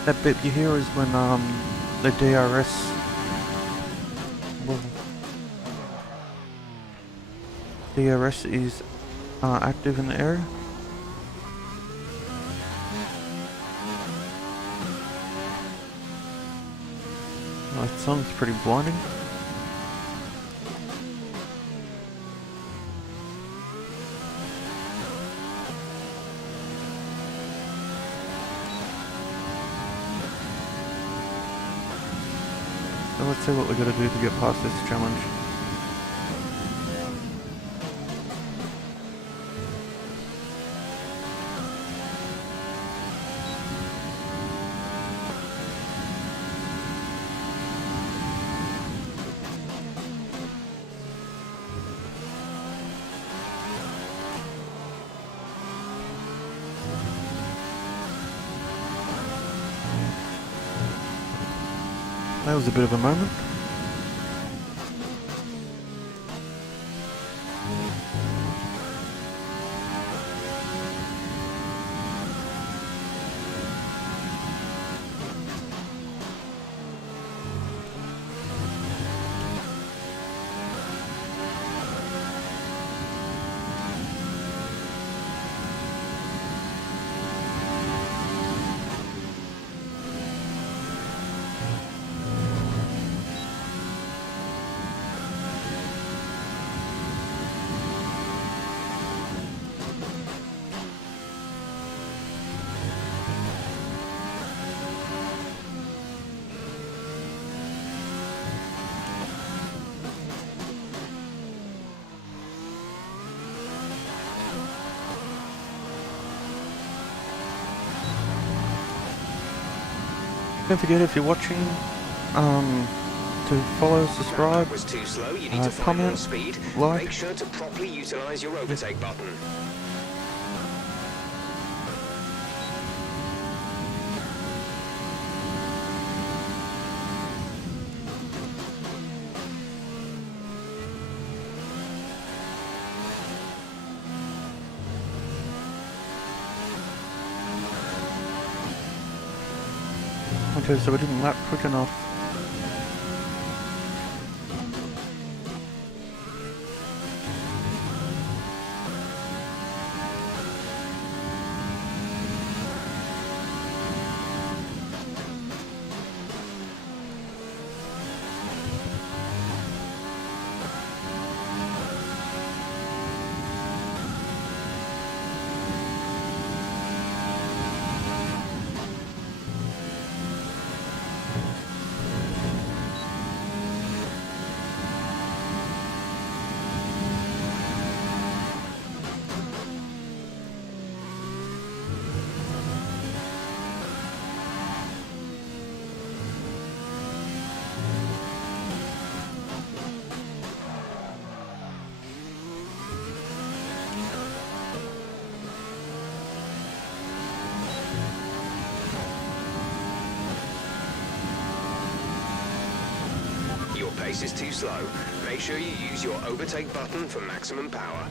That bit you hear is when the DRS DRS is active in the area. That sounds pretty blinding. So let's see what we gotta do to get past this challenge. That was a bit of a moment. Don't forget, if you're watching, to follow, subscribe, That was too slow. You need to find comment, more speed. like. Make sure to properly utilize your overtake button. Okay, so we didn't lap quick enough. pace is too slow. Make sure you use your overtake button for maximum power.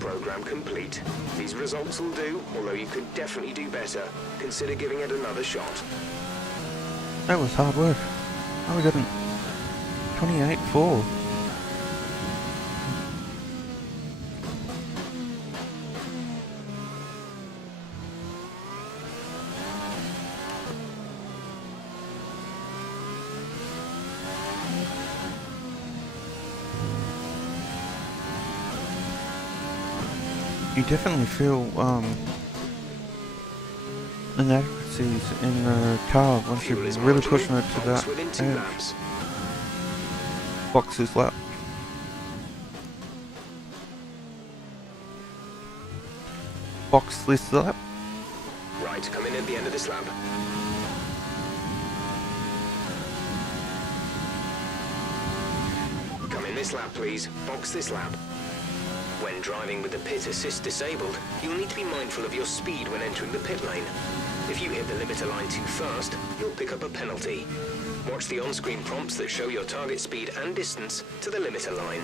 Program complete. These results will do, although you could definitely do better. Consider giving it another shot. That was hard work. Oh, we got an 28.4. You definitely feel inadequacies in the car once you're really pushing it to that edge. Box this lap. Box this lap. Right, come in at the end of this lap. Come in this lap, please. Box this lap. When driving with the pit assist disabled, you'll need to be mindful of your speed when entering the pit lane. If you hit the limiter line too fast, you'll pick up a penalty. Watch the on-screen prompts that show your target speed and distance to the limiter line.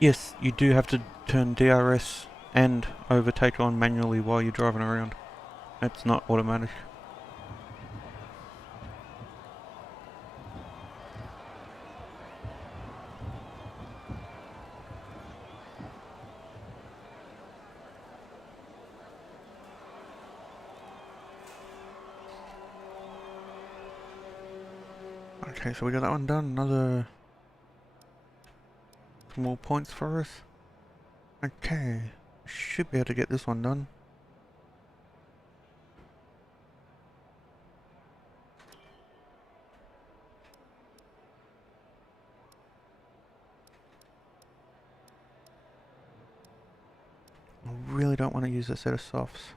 Yes, you do have to turn DRS and overtake on manually while you're driving around. It's not automatic. Okay, so we got that one done. Another more points for us. Okay, should be able to get this one done. I really don't want to use a set of softs.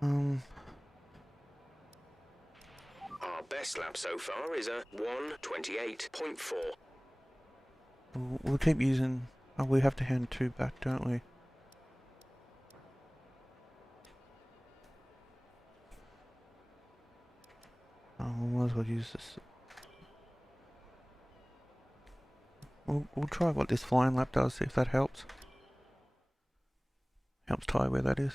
Our best lap so far is a 1:28.4. We'll keep using... Oh, we have to hand 2 back, don't we? Oh, we might as well use this. We'll try what this flying lap does, see if that helps. Helps tie where that is.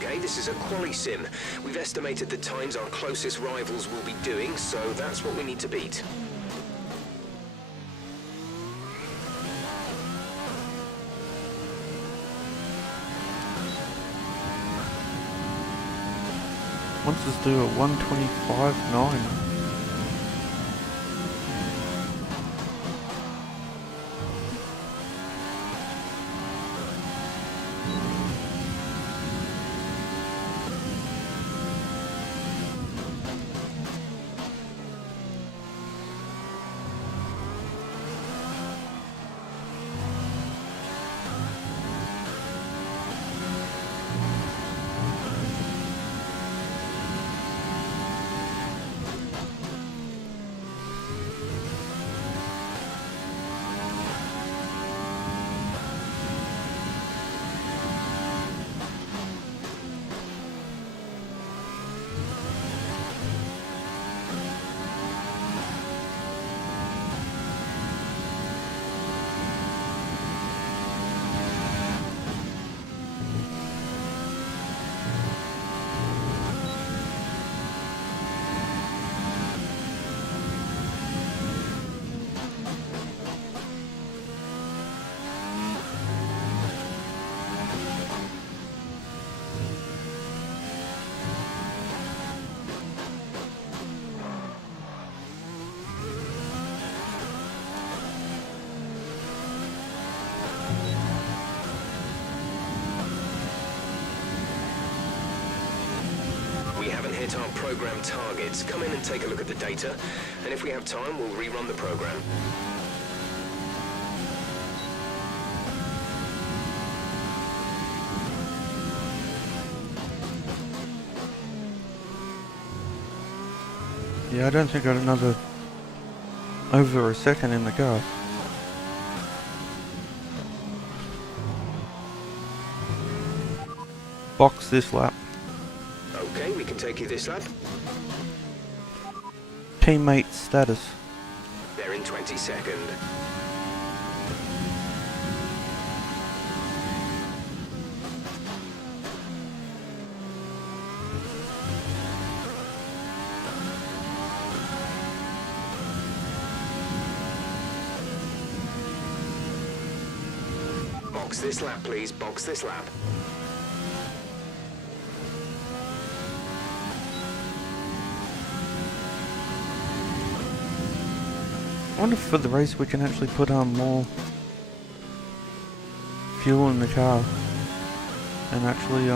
Okay, this is a Quali sim. We've estimated the times our closest rivals will be doing, so that's what we need to beat. Wants us to do a 125.9. We haven't hit our program targets. Come in and take a look at the data, and if we have time, we'll rerun the program. Yeah, I don't think I got another over a second in the car. Box this lap. Okay, we can take you this lap. Teammate status. They're in 22nd. Box this lap, please. Box this lap. I wonder if for the race we can actually put more fuel in the car and actually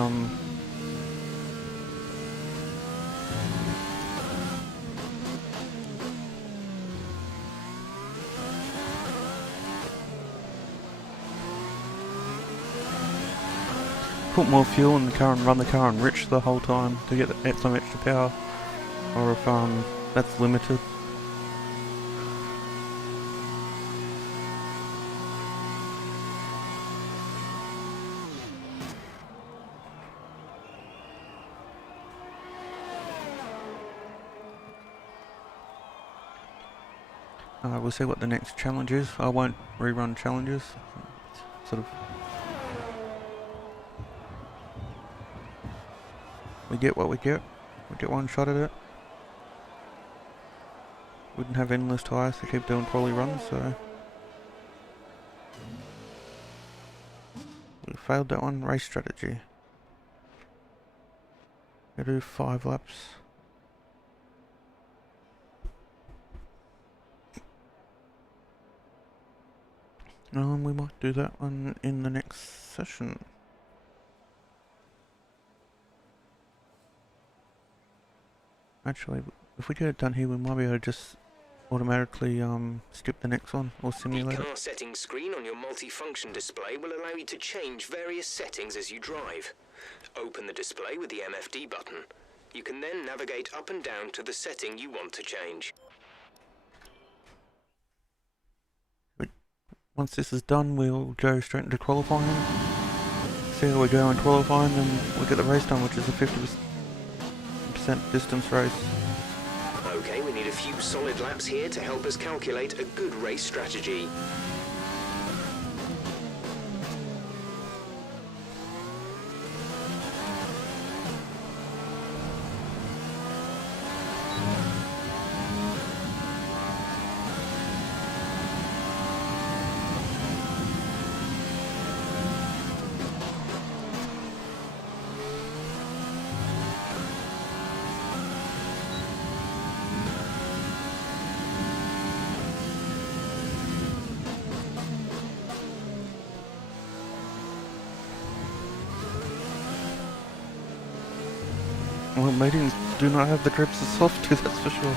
put more fuel in the car and run the car enriched the whole time to get some extra power, or if that's limited. We'll see what the next challenge is. I won't rerun challenges. Sort of. We get what we get. We get one shot at it. Wouldn't have endless tires to keep doing quali runs, so. We failed that one. Race strategy. We do 5 laps. We might do that one in the next session. Actually, if we get it done here, we might be able to just automatically skip the next one or simulate The it. car settings screen on your multi-function display will allow you to change various settings as you drive. Open the display with the MFD button. You can then navigate up and down to the setting you want to change. Once this is done, we'll go straight into qualifying. See how we go in qualifying, then we'll get the race done, which is a 50% distance race. Okay, we need a few solid laps here to help us calculate a good race strategy. Well, mediums do not have the grips of soft, that's for sure.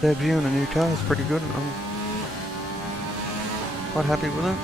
Debut in a new car is pretty good, and I'm quite happy with it.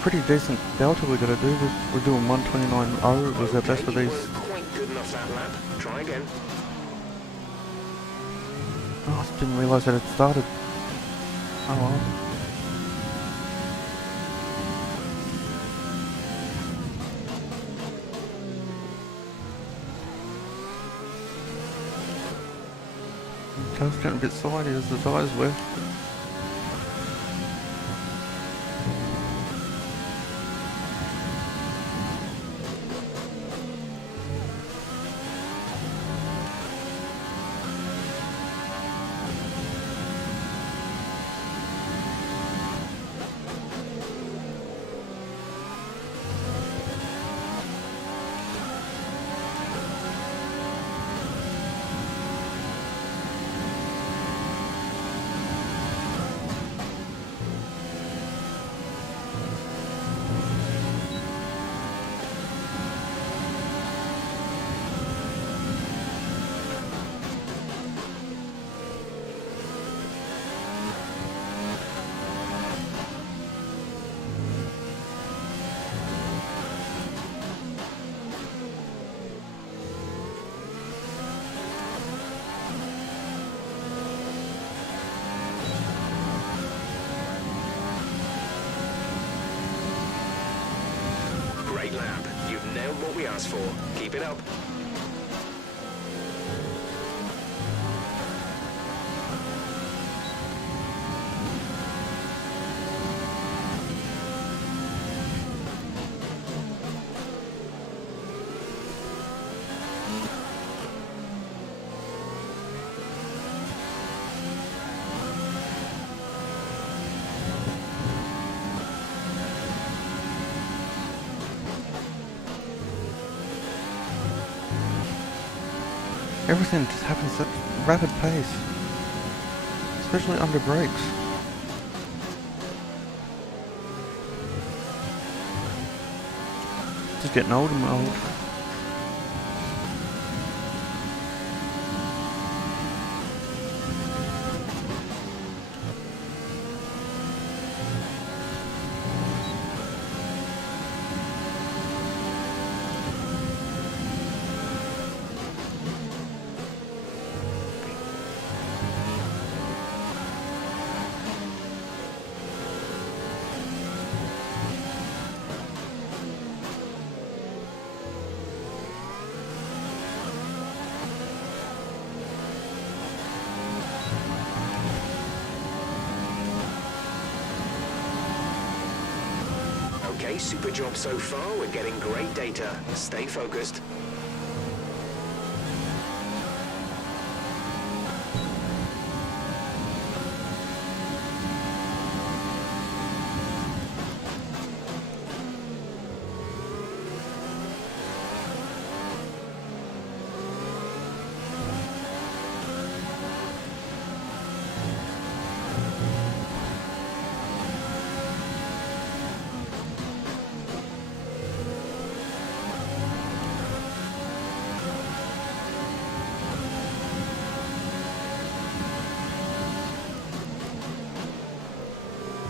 Pretty decent delta we gotta do. We're doing 129.0 was our best for these. Quite good enough that lap. Try again. Oh, I didn't realise that it started. Oh well. Car's getting a bit sidey as the tyres were. Great lap. You've nailed what we asked for. Keep it up. Everything just happens at rapid pace, especially under brakes. Just getting old and old. Okay, super job so far. We're getting great data. Stay focused.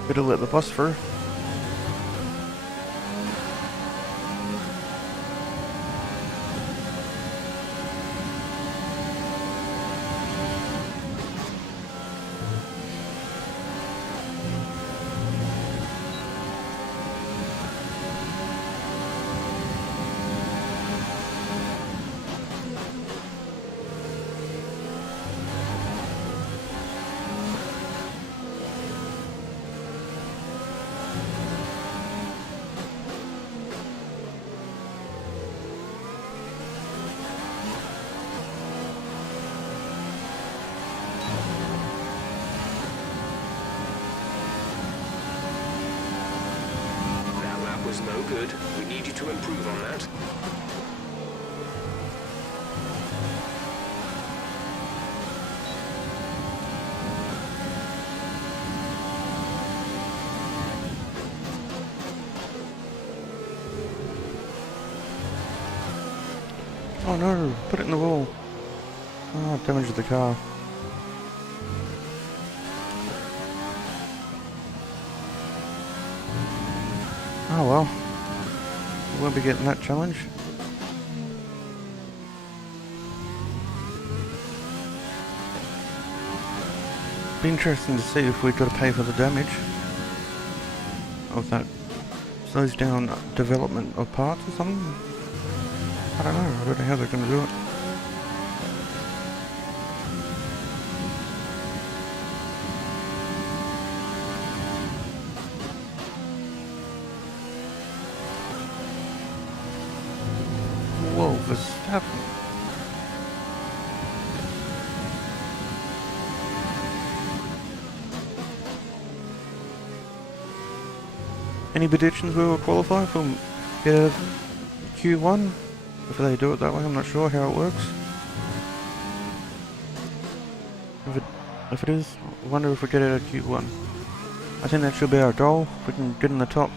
Better let the bus through. was no good. We need you to improve on that. Oh no, put it in the wall. Oh, damaged the car. Oh well, we won't be getting that challenge. Be interesting to see if we've got to pay for the damage of that. Slows down development of parts or something. I don't know how they're going to do it. Whoa, Verstappen. Any predictions we will qualify from Q1? If they do it that way, I'm not sure how it works. If it is, I wonder if we get it at Q1. I think that should be our goal. If we can get in the top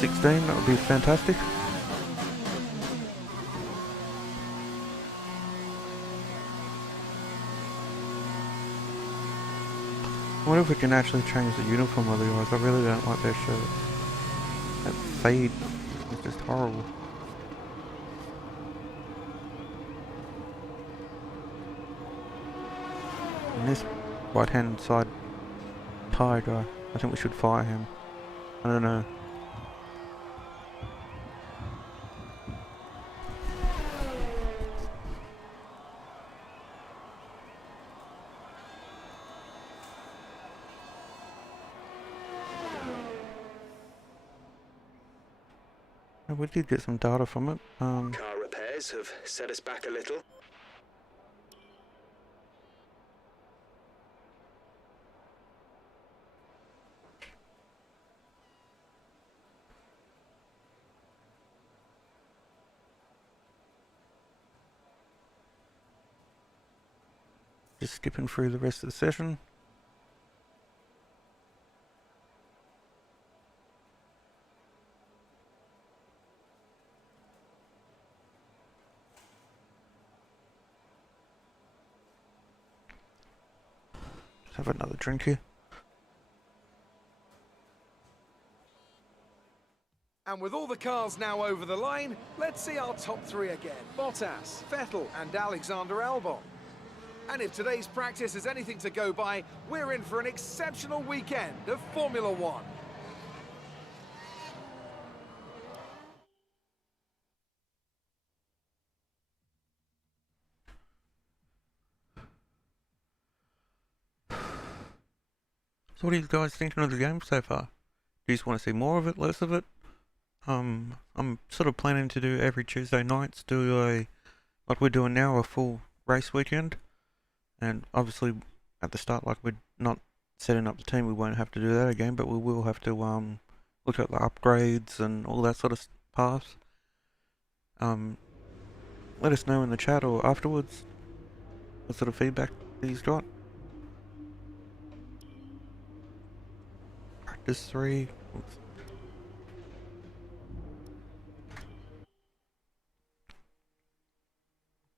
16, that would be fantastic. I wonder if we can actually change the uniform otherwise. I really don't like their shirt. That fade is just horrible. And this right hand side tyre guy, I think we should fire him. I don't know. We did get some data from it. Car repairs have set us back a little. Just skipping through the rest of the session. Let's have another drink here. And with all the cars now over the line, let's see our top three again. Bottas, Vettel and Alexander Albon. And if today's practice is anything to go by, we're in for an exceptional weekend of Formula One. So what are you guys thinking of the game so far? Do you just want to see more of it, less of it? I'm sort of planning to do every Tuesday nights, do like we're doing now, a full race weekend. And obviously at the start, like we're not setting up the team, we won't have to do that again, but we will have to look at the upgrades and all that sort of paths. Let us know in the chat or afterwards what sort of feedback he's got. Practice 3. Oops.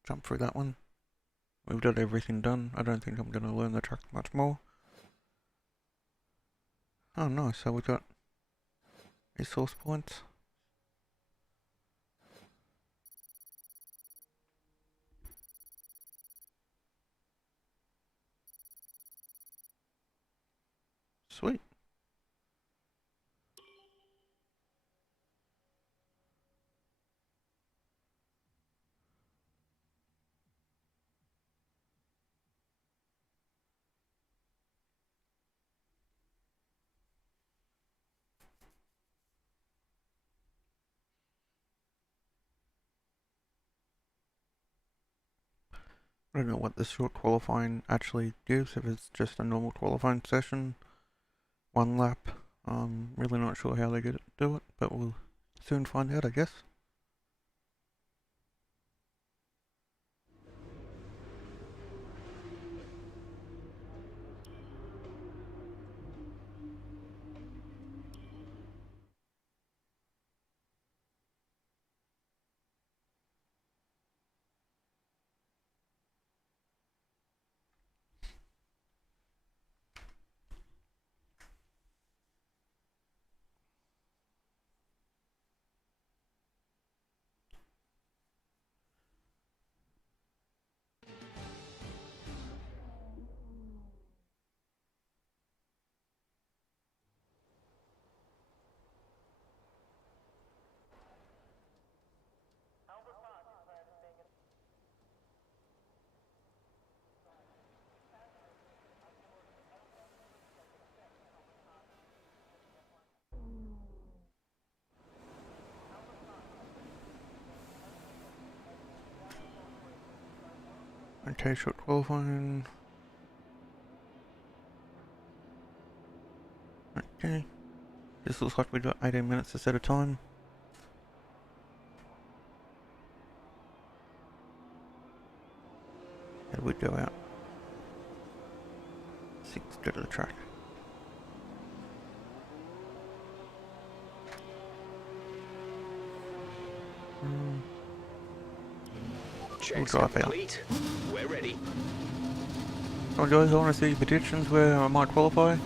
Jump through that one. We've got everything done. I don't think I'm going to learn the track much more. Oh nice, so we've got resource points. Sweet. I don't know what this short qualifying actually gives, if it's just a normal qualifying session, one lap, I'm really not sure how they do it, but we'll soon find out, I guess. Okay, short qualifying. Okay. This looks like we've got 18 minutes to set a time. How do we go out? 6, go to the track. Checks drive out. complete. We're ready. Come on guys, I want to see predictions where I might qualify.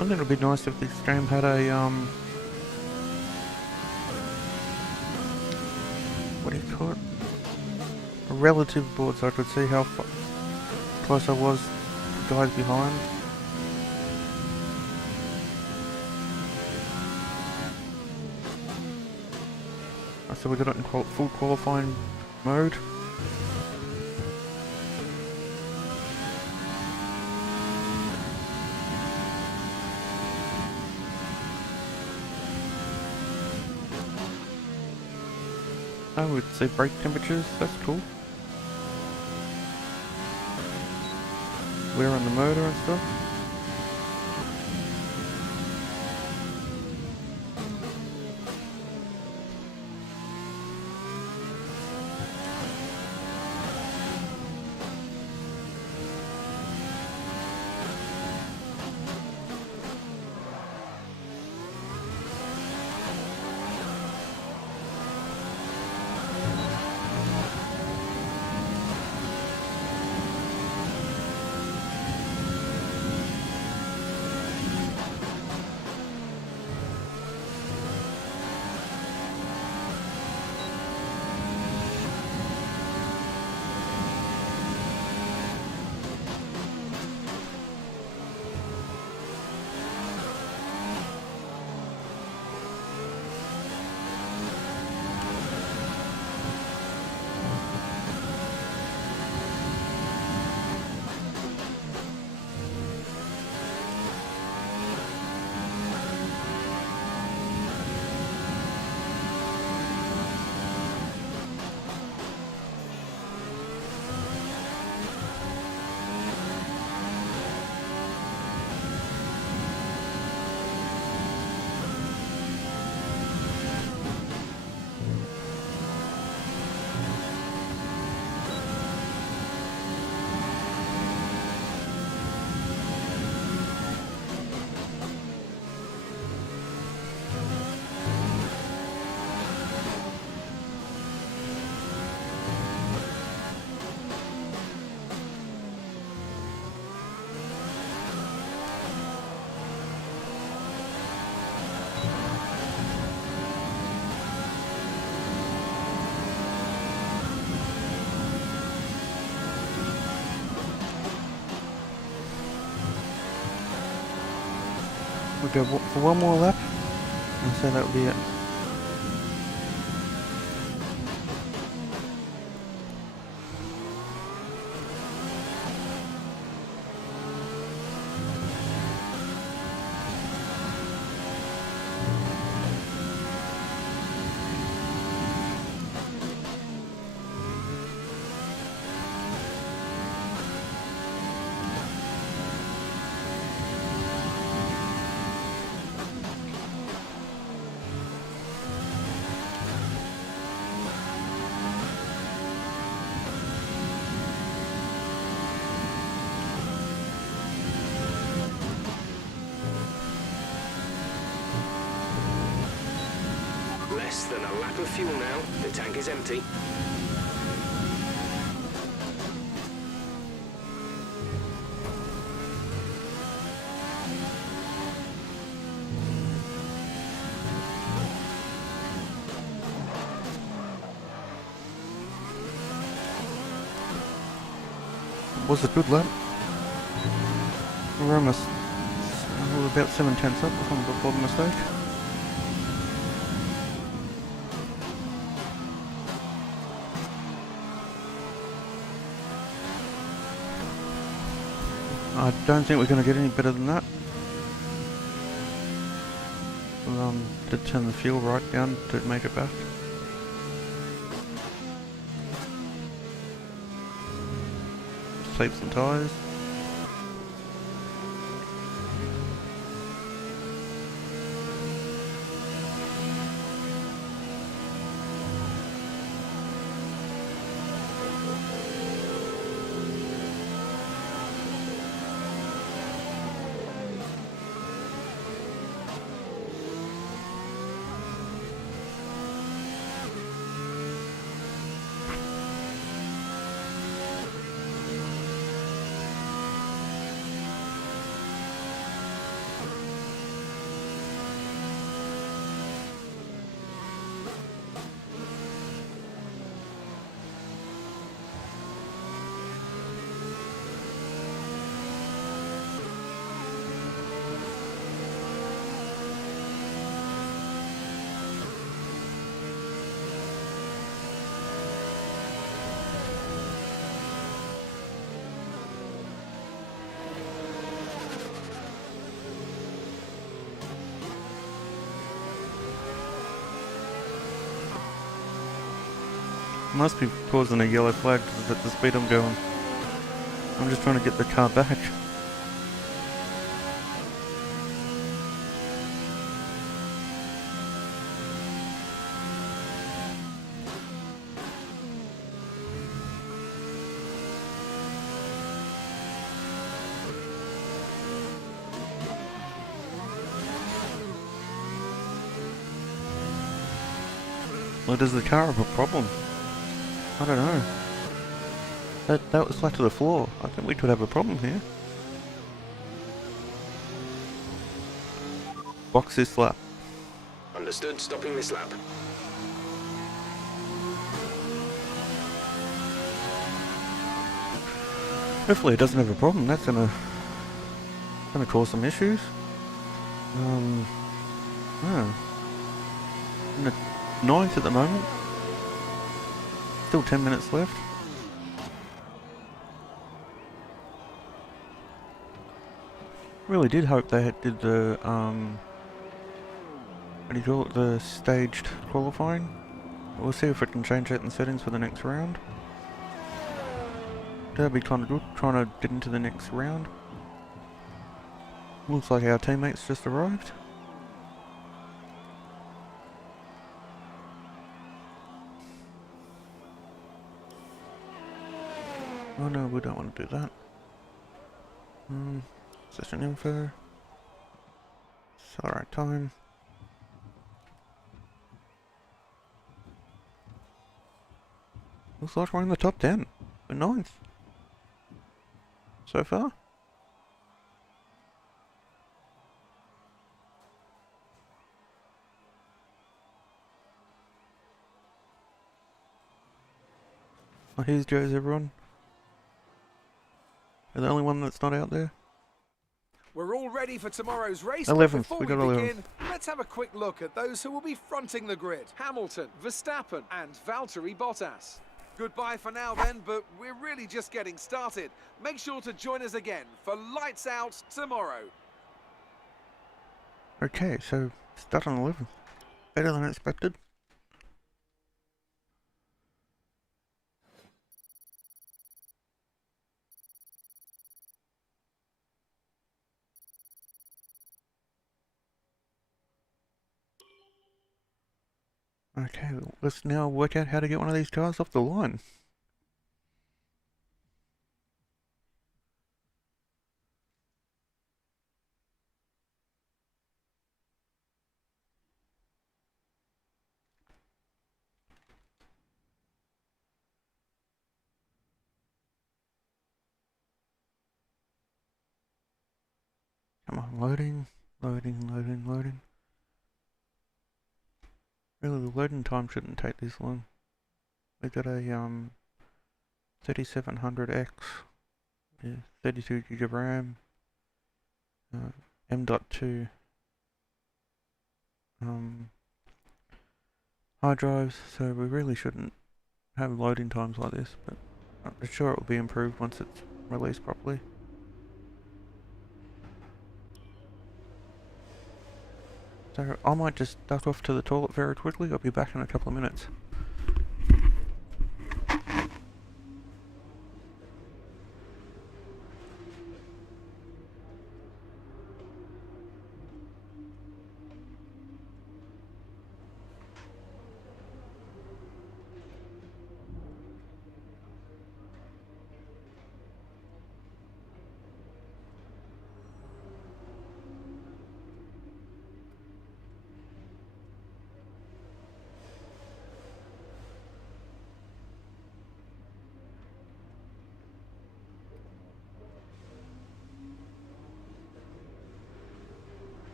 I think it would be nice if this game had a, what do you call it? A relative board so I could see how close I was to guys behind. So we got it in full qualifying mode. I would say brake temperatures, that's cool. Wear on the motor and stuff. We'll go for one more lap, and so that'll be it. Less than a lap of fuel now. The tank is empty. Was a good lap. We're almost we're about 7/10 up if I'm before the mistake. I don't think we're going to get any better than that. Did turn the fuel right down to make it back. Save some tyres. Must be causing a yellow flag because at the speed I'm going. I'm just trying to get the car back. Or does the car have a problem? I don't know. That was flat to the floor. I think we could have a problem here. Box this lap. Understood. Stopping this lap. Hopefully it doesn't have a problem. That's gonna cause some issues. Oh. In the 9th at the moment. Still 10 minutes left. Really did hope they did the what do you call it, the staged qualifying. We'll see if we can change that in settings for the next round. That'd be kind of good, trying to get into the next round. Looks like our teammates just arrived. Oh no, we don't want to do that. Session info. Alright, time. Looks like we're in the top 10. We're 9th. So far. Oh, here's Joe's, everyone. We're the only one that's not out there. We're all ready for tomorrow's race. But 11th, before we we got 11th. begin, let's have a quick look at those who will be fronting the grid. Hamilton, Verstappen and Valtteri Bottas. Goodbye for now then, but we're really just getting started. Make sure to join us again for Lights Out tomorrow. Okay, so start on 11th. Better than expected. Okay, let's now work out how to get one of these cars off the line. Come on, loading. Really, the loading time shouldn't take this long. We got a 3700X, yeah, 32 gig of RAM, M.2 hard drives, so we really shouldn't have loading times like this, but I'm sure it will be improved once it's released properly. So I might just duck off to the toilet very quickly. I'll be back in a couple of minutes.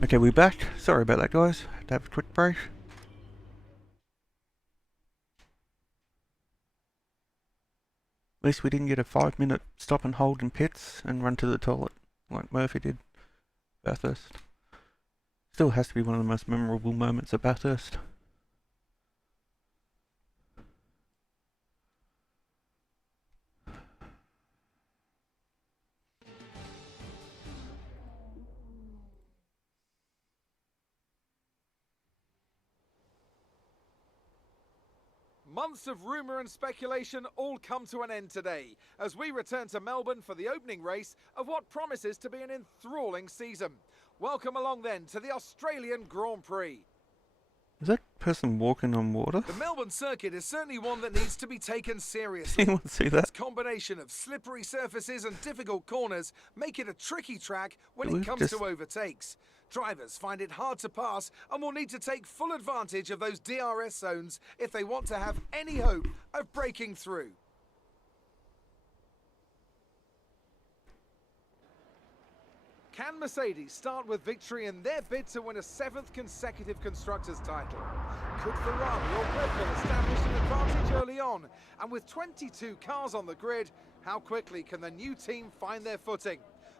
Okay, we're back. Sorry about that, guys. Had to have a quick break. At least we didn't get a 5-minute stop and hold in pits and run to the toilet like Murphy did. Bathurst. Still has to be one of the most memorable moments at Bathurst. Months of rumour and speculation all come to an end today as we return to Melbourne for the opening race of what promises to be an enthralling season. Welcome along then to the Australian Grand Prix. Is that person walking on water? The Melbourne circuit is certainly one that needs to be taken seriously. Anyone see that? Its combination of slippery surfaces and difficult corners make it a tricky track when We've it comes just- to overtakes. Drivers find it hard to pass and will need to take full advantage of those DRS zones if they want to have any hope of breaking through. Can Mercedes start with victory in their bid to win a 7th consecutive Constructors' title? Could Ferrari or Red Bull establish an advantage early on? And with 22 cars on the grid, how quickly can the new team find their footing?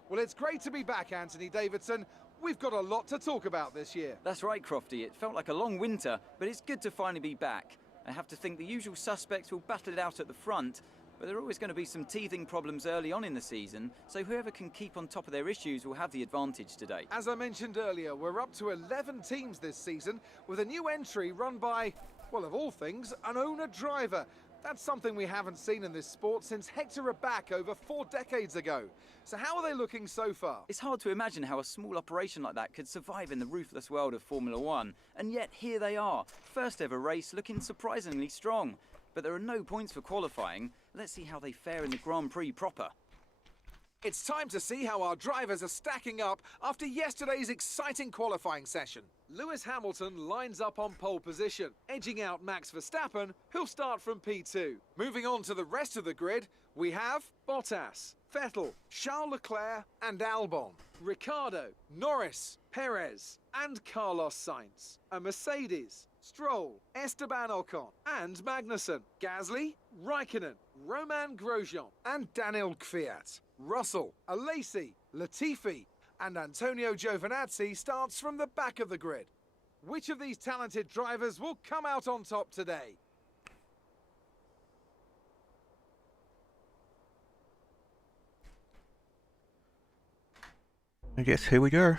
Well, it's great to be back, Anthony Davidson. We've got a lot to talk about this year. That's right, Crofty. It felt like a long winter, but it's good to finally be back. I have to think the usual suspects will battle it out at the front, but there are always going to be some teething problems early on in the season, so whoever can keep on top of their issues will have the advantage today. As I mentioned earlier, we're up to 11 teams this season, with a new entry run by, well, of all things, an owner-driver. That's something we haven't seen in this sport since Hector Raback over 4 decades ago. So how are they looking so far? It's hard to imagine how a small operation like that could survive in the ruthless world of Formula One, and yet here they are, first ever race looking surprisingly strong. But there are no points for qualifying. Let's see how they fare in the Grand Prix proper. It's time to see how our drivers are stacking up after yesterday's exciting qualifying session. Lewis Hamilton lines up on pole position, edging out Max Verstappen, who'll start from P2. Moving on to the rest of the grid, we have Bottas, Vettel, Charles Leclerc and Albon, Ricciardo, Norris, Perez and Carlos Sainz, a Mercedes, Stroll, Esteban Ocon and Magnussen, Gasly, Raikkonen, Romain Grosjean and Daniel Kvyat. Russell, Alesi, Latifi and Antonio Giovinazzi starts from the back of the grid. Which of these talented drivers will come out on top today? I guess here we go.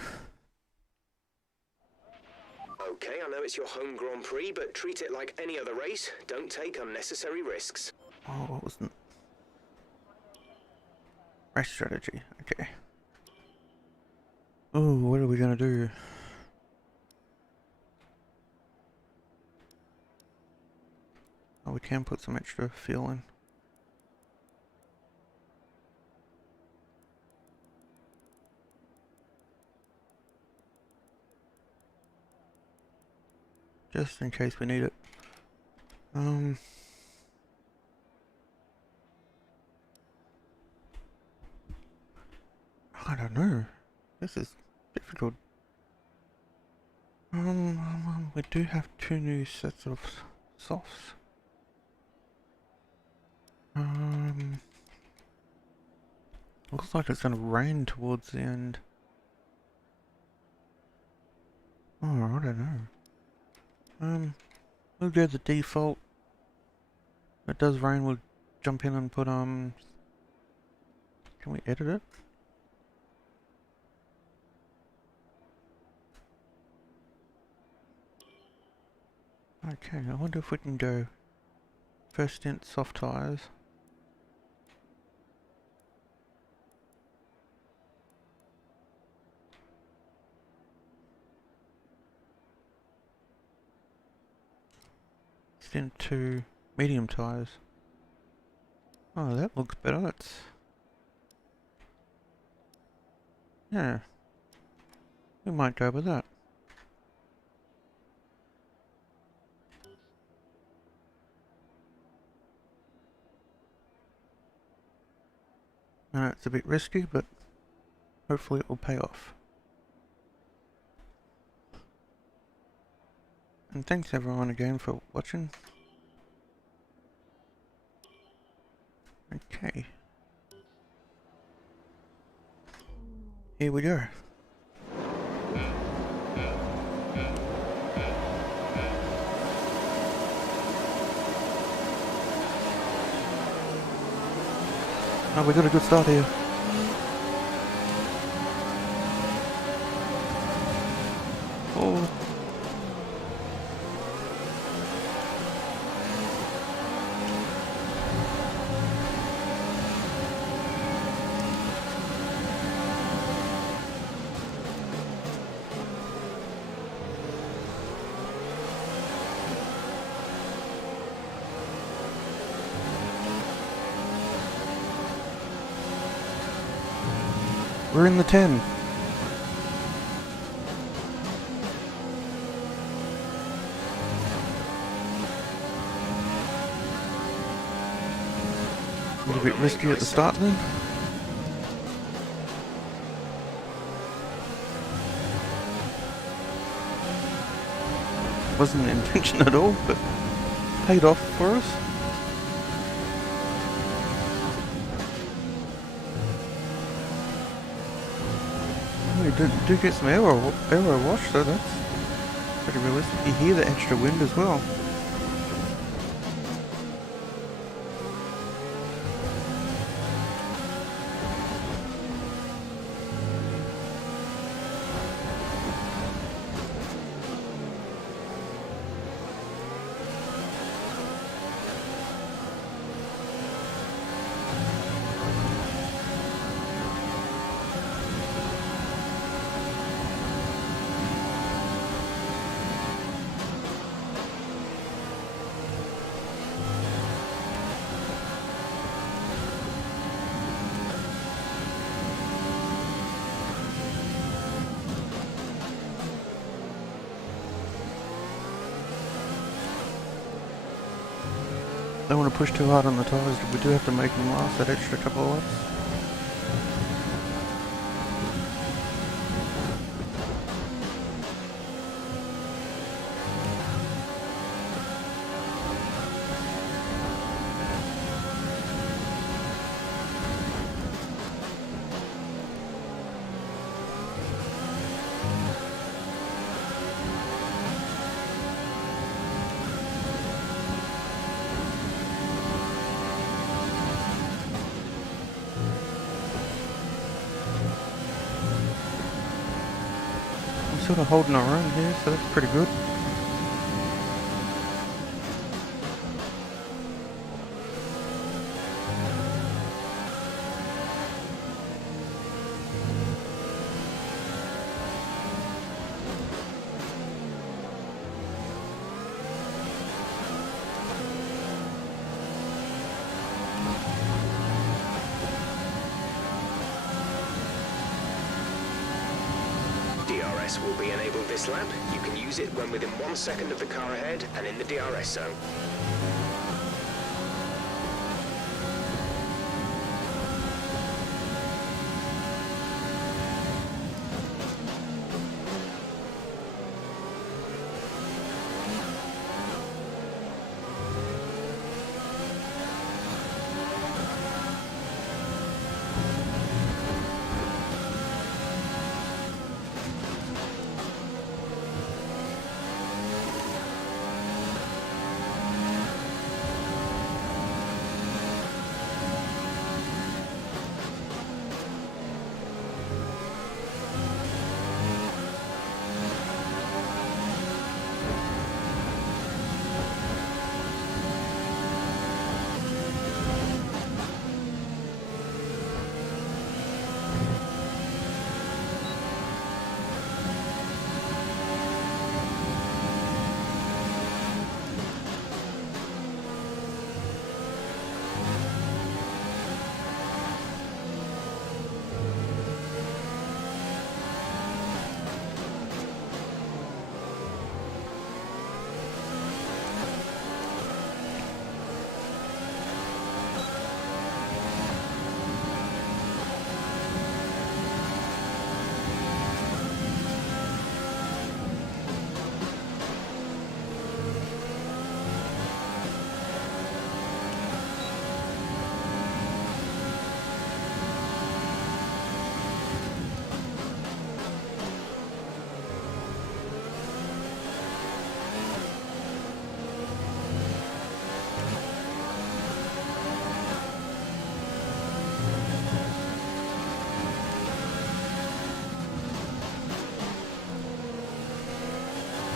Okay, I know it's your home Grand Prix, but treat it like any other race. Don't take unnecessary risks. Oh, what was the race strategy? Okay. Oh, what are we gonna do? Oh, we can put some extra fuel in. Just in case we need it. I don't know. This is difficult. We do have 2 new sets of softs. Looks like it's gonna rain towards the end. Oh, I don't know. We'll go the default. If it does rain, we'll jump in and put, can we edit it? Okay, I wonder if we can go first stint soft tyres. Stint 2 medium tyres. Oh, that looks better. That's, yeah, we might go with that. I know it's a bit risky, but hopefully it will pay off. And thanks everyone again for watching. Okay. Here we go. Oh, we got a good start here. Oh. We're in the 10. A little bit risky at the start then. Wasn't the intention at all, but paid off for us. We do get some aero wash, so that's pretty realistic. You hear the extra wind as well. Don't want to push too hard on the tyres. We do have to make them last that extra couple of laps. Sort of holding our own here, so that's pretty good. DRS will be enabled this lap. You can use it when within 1 second of the car ahead and in the DRS zone.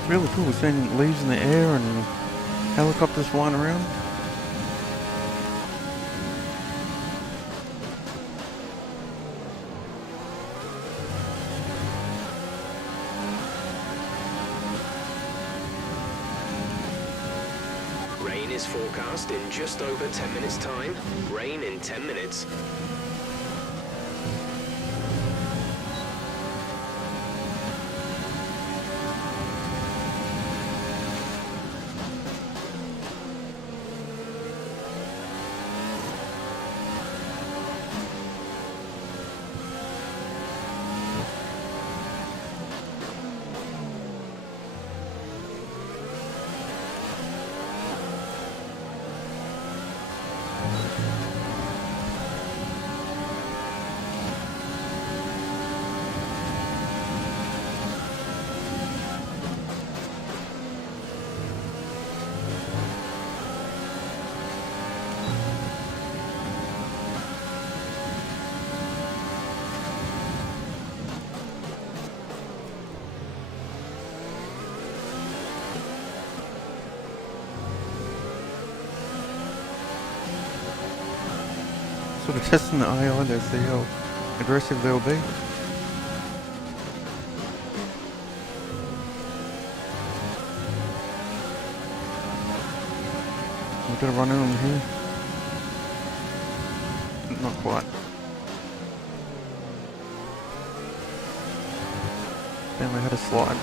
Really cool, seeing leaves in the air and helicopters flying around. Rain is forecast in just over 10 minutes' time. Rain in 10 minutes. Sort of testing the AI there, see how aggressive they'll be. We've got to run in on here. Not quite. Then we had a slide.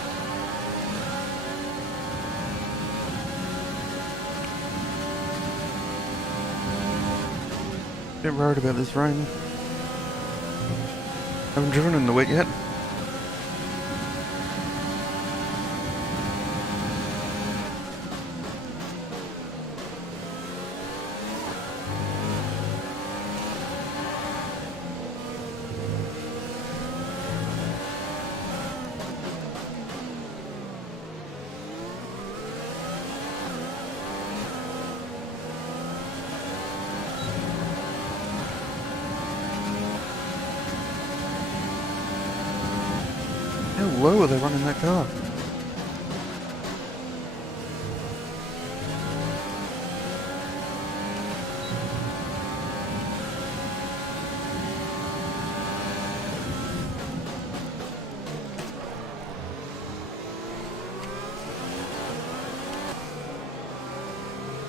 Bit worried about this rain. Haven't driven in the wet yet. How low are they running that car?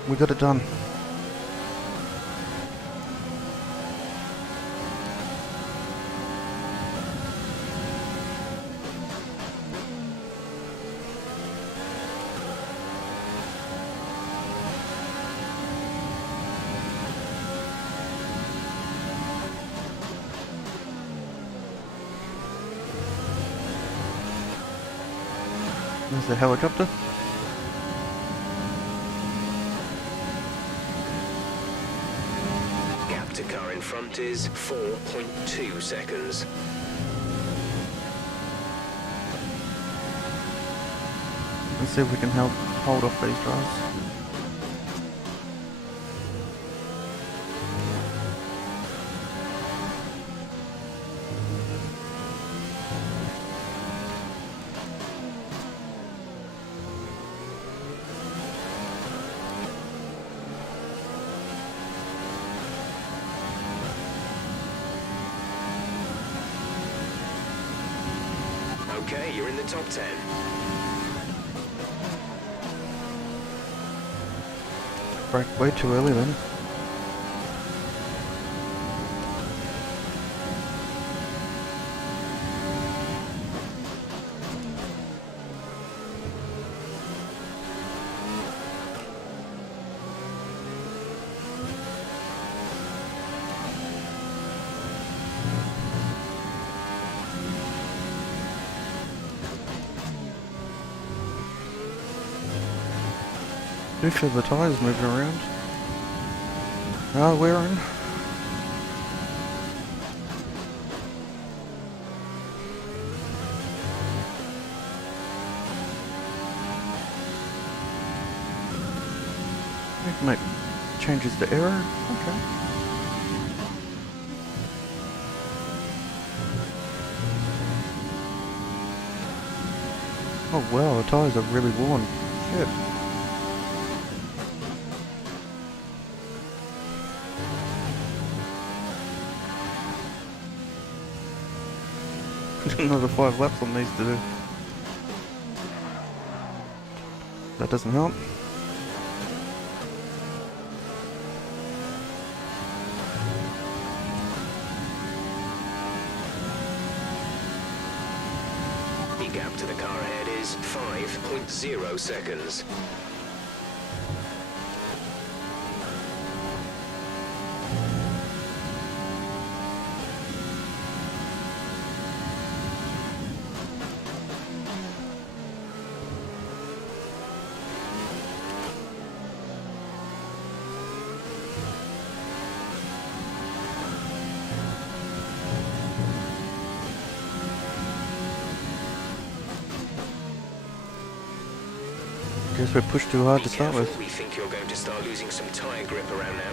We got it done. There's the helicopter. Gap to car in front is 4.2 seconds. Let's see if we can help hold off these drives. Okay, you're in the top 10. Break way too early then. Do feel the tyres moving around. Oh, we're in. We can make changes to error. Okay. Oh wow, the tyres are really worn. Shit. Another 5 laps on these to do. That doesn't help. The gap to the car ahead is 5.0 seconds. Guess we pushed too hard to Be start careful, with. we think you're going to start losing some tyre grip around now.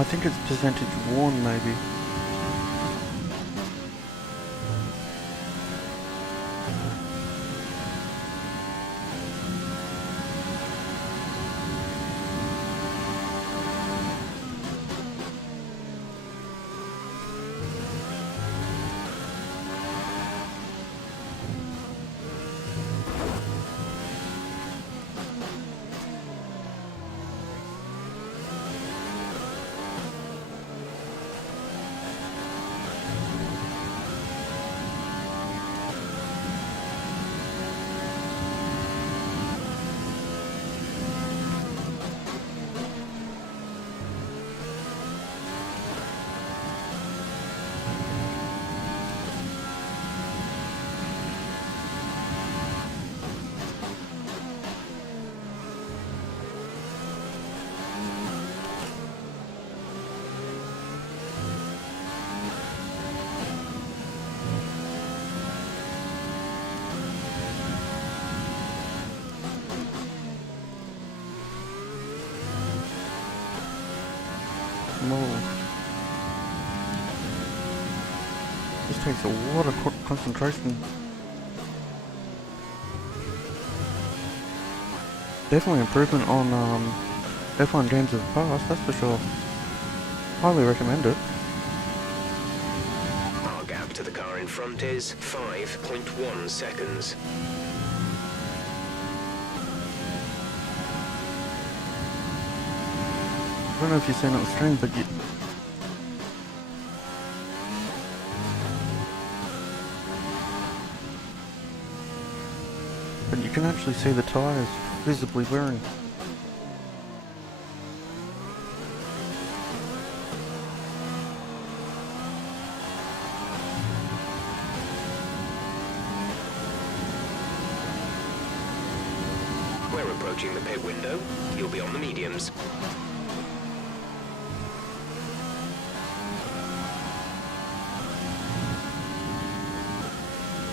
I think it's percentage worn maybe. small. This takes a lot of concentration. Definitely improvement on F1 games of the past, that's for sure. Highly recommend it. Our gap to the car in front is 5.1 seconds. I don't know if you've seen it on the stream, but you can actually see the tyres visibly wearing. We're approaching the pit window. You'll be on the mediums.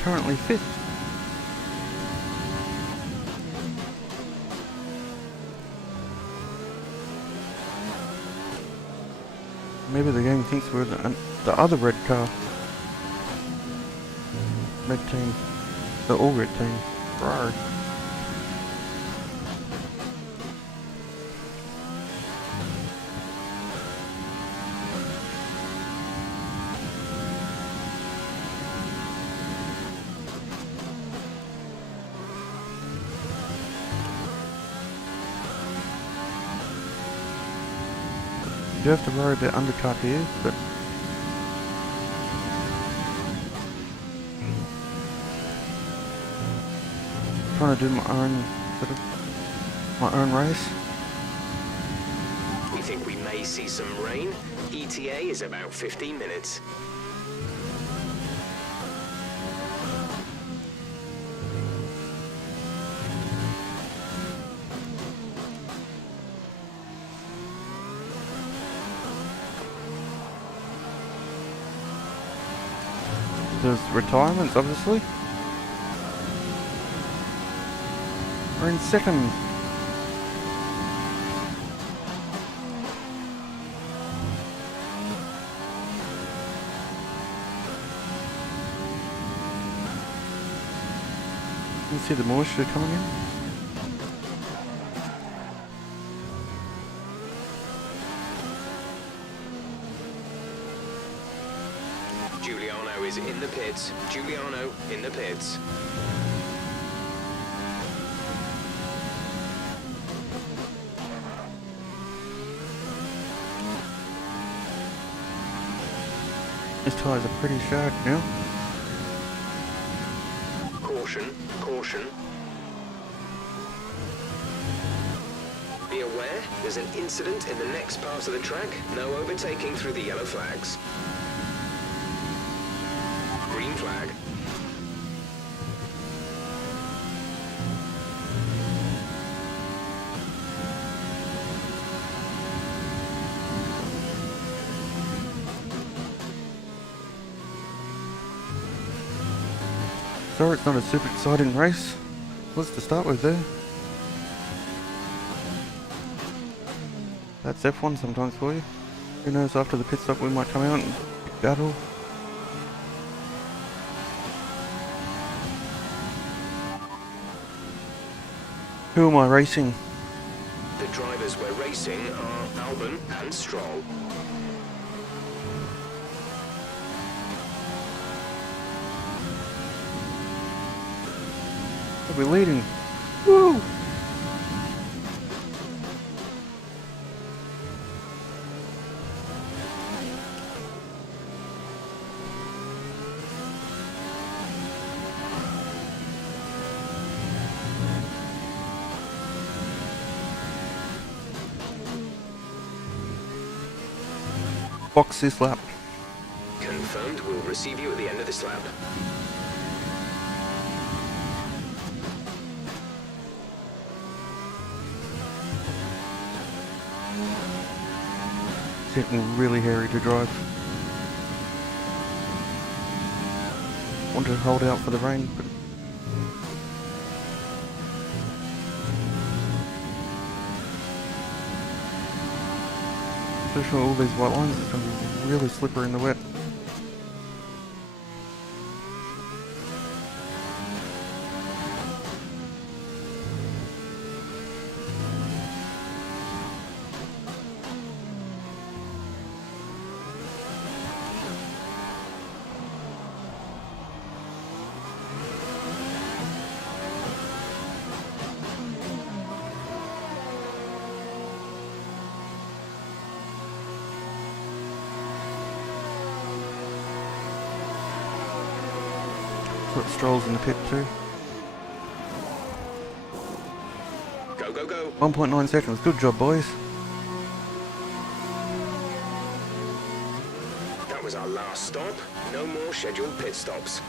Currently 5th. Maybe the game thinks we're the other red car. Red team. The all red team. Rawr. You have to worry about undercut here, but trying to do my own race. We think we may see some rain. ETA is about 15 minutes. There's retirements, obviously. We're in second. You can see the moisture coming in. Giuliano is in the pits. Giuliano in the pits. These tyres are pretty sharp now. Caution, caution. Be aware, there's an incident in the next part of the track. No overtaking through the yellow flags. Green flag. Sorry, it's not a super exciting race. What's to start with there? That's F1 sometimes for you. Who knows, after the pit stop we might come out and battle. Who am I racing? The drivers we're racing are Albon and Stroll. We're leading. Woo! Box this lap. Confirmed, we'll receive you at the end of this lap. It's getting really hairy to drive. Want to hold out for the rain, but Especially all these white lines, it's going to be really slippery in the wet. Put Stroll's in the pit too. Go, go, go. 1.9 seconds. Good job, boys. That was our last stop. No more scheduled pit stops.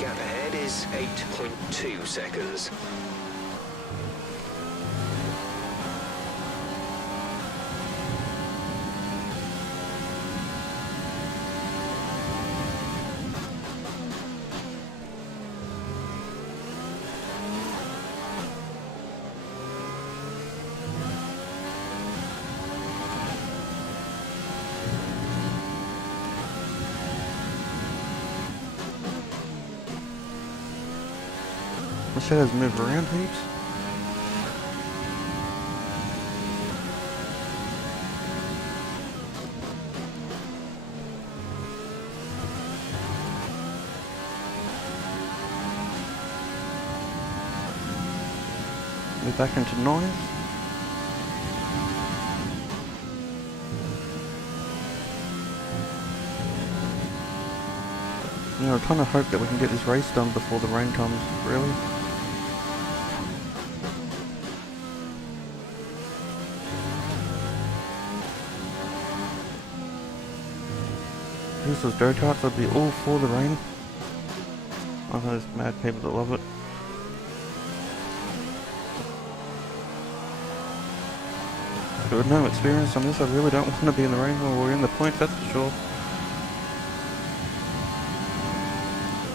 Gap ahead is 8.2 seconds. The shadows move around heaps. We're back into 9. You know, I kind of hope that we can get this race done before the rain comes, really. This was go-karts, I'd be all for the rain. I know there's mad people that love it. But with no experience on this, I really don't want to be in the rain while we're in the points, that's for sure.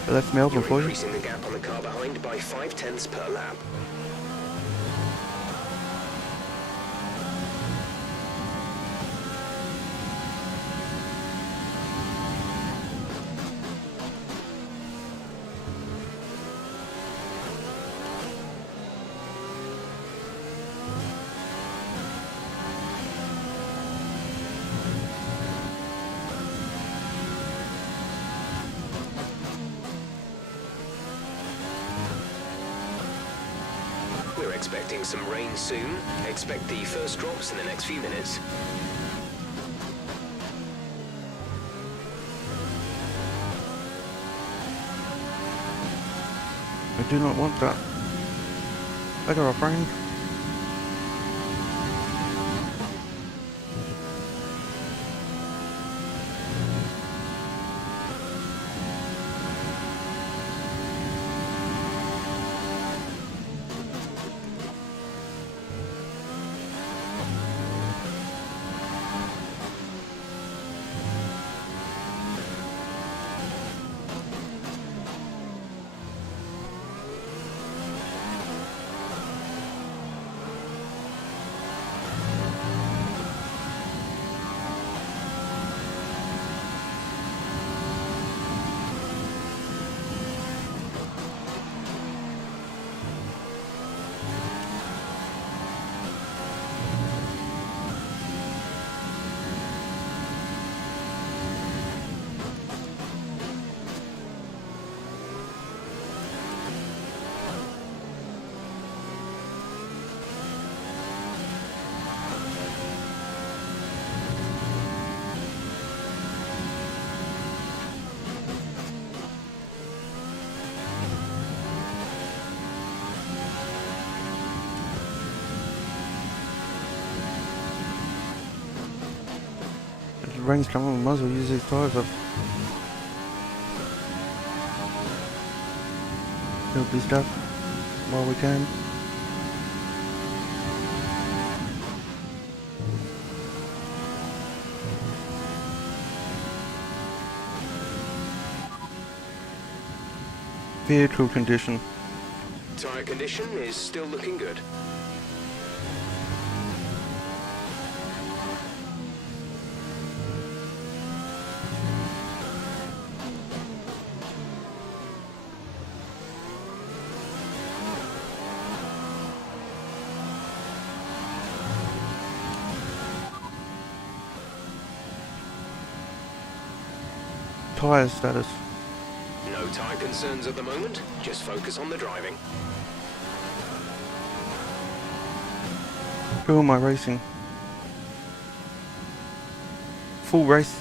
But that's Melbourne You're for you. increasing the gap on the car behind by 0.5 per lap. We're expecting some rain soon. Expect the first drops in the next few minutes. I do not want that. Better off rain. the rain's coming, we might as well use these tyres up. Build this up while we can. Vehicle condition. Tyre condition is still looking good. Tyre status. No tyre concerns at the moment, just focus on the driving. Who am I racing? Full race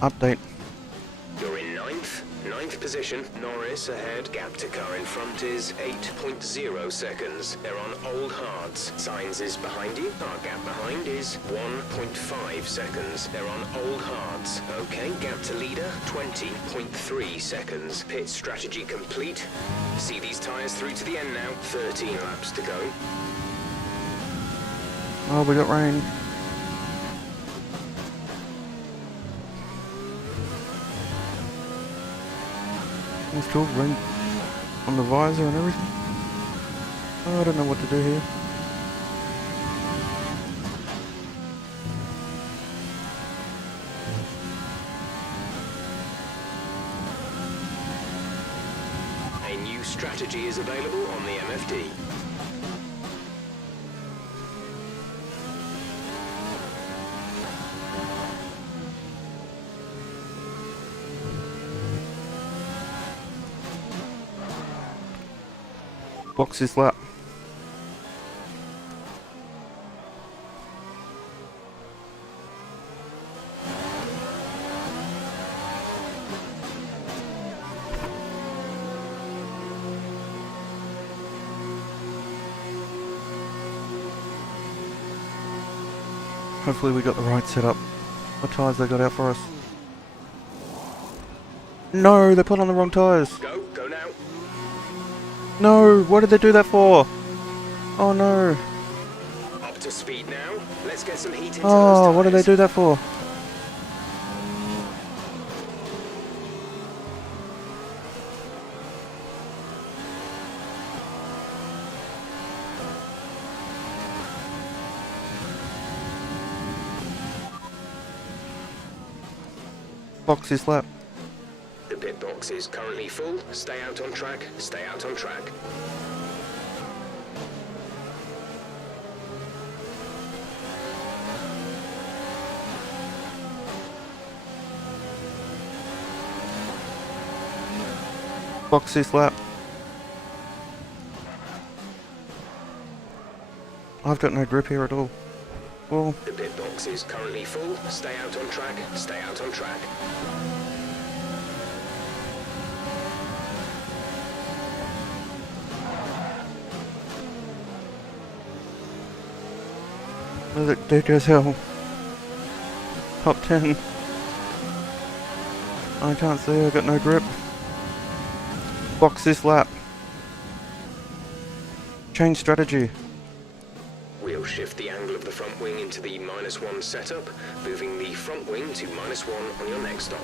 update. You're in ninth position. Norris ahead. Gap to car in front is 8.0 seconds. They're on old hards. Sainz is behind you. Our gap behind is 1.5 seconds. They're on old hards. Okay, gap to leader, 20.3 seconds. Pit strategy complete. See these tyres through to the end now. 13 laps to go. Oh, we got rain. It's still rain on the visor and everything. Oh, I don't know what to do here. A new strategy is available on the MFD. Box this lap. Hopefully we got the right setup. What tyres they got out for us? No, they put on the wrong tyres. Go now. No, what did they do that for? Oh no. Up to speed now. Let's get some heat into Oh, those what did they tyres. do that for? Box this lap. The pit box is currently full. Stay out on track. Stay out on track. Box this lap. I've got no grip here at all. Well, The pit box is currently full. Stay out on track. Stay out on track. there goes hell. Top 10. I can't see, I got no grip. Box this lap. Change strategy. We'll shift the angle of the front wing into the -1 setup, moving the front wing to -1 on your next stop.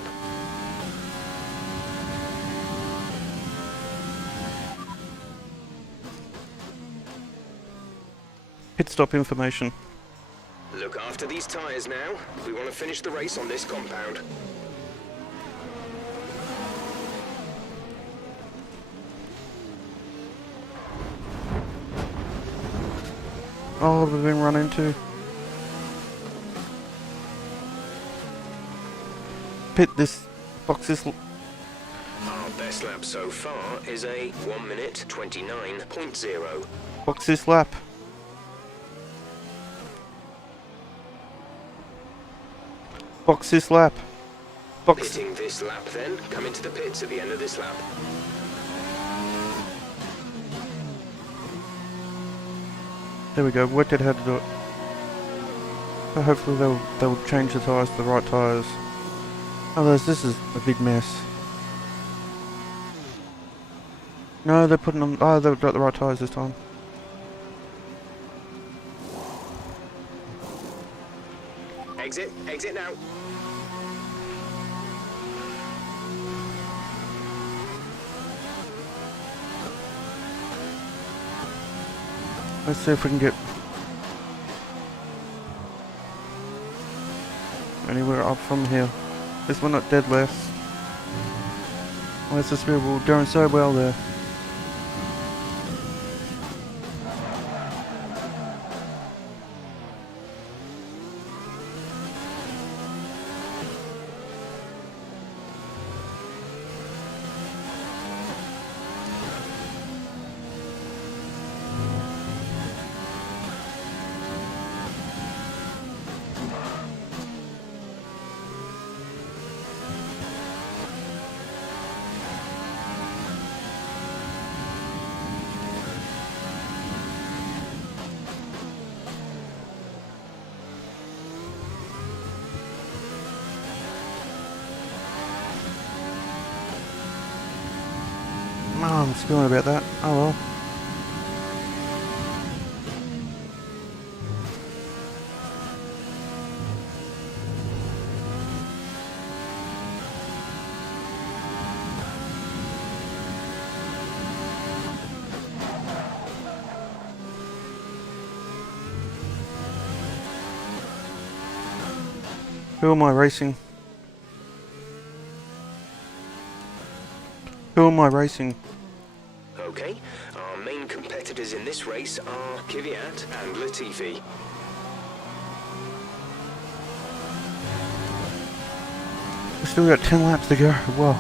Pit stop information. Look after these tyres now. We want to finish the race on this compound. Oh, we've been run into. Pit this. Box this. Our best lap so far is a 1:29.0. Box this lap. Box this lap. Box. Pitting this lap then. Come into the pits at the end of this lap. There we go. Worked out how to do it. So hopefully they'll change the tyres to the right tyres. Otherwise this is a big mess. No, they're putting them. Oh, they've got the right tyres this time. Exit now. Let's see if we can get anywhere up from here. This one not dead last. Let's just be doing so well there. Oh, I'm squealing about that. Oh well. Who am I racing? Who am I racing? Okay, our main competitors in this race are Kvyat and Latifi. We've still got 10 laps to go. Whoa.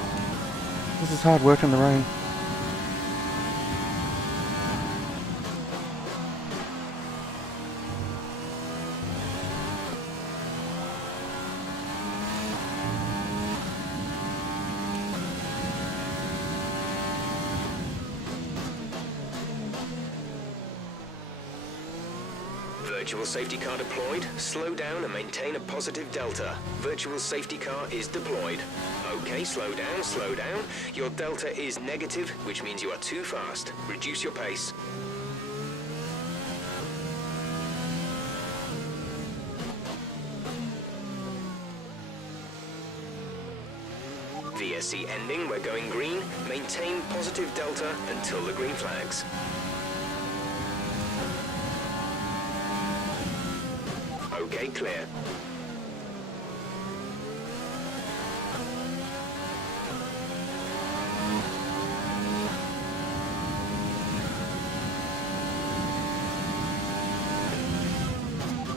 This is hard work in the rain. Virtual safety car deployed. Slow down and maintain a positive delta. Virtual safety car is deployed. Okay, slow down, slow down. Your delta is negative, which means you are too fast. Reduce your pace. VSC ending, we're going green. Maintain positive delta until the green flags. Okay, clear.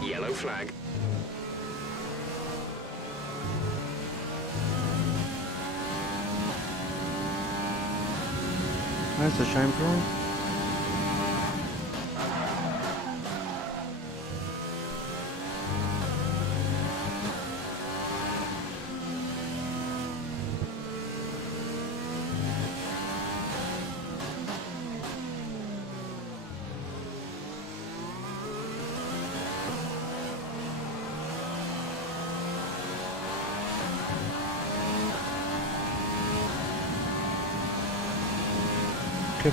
Yellow flag. That's a shame for him.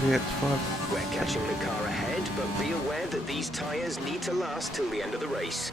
It's 5. We're catching the car ahead, but be aware that these tyres need to last till the end of the race.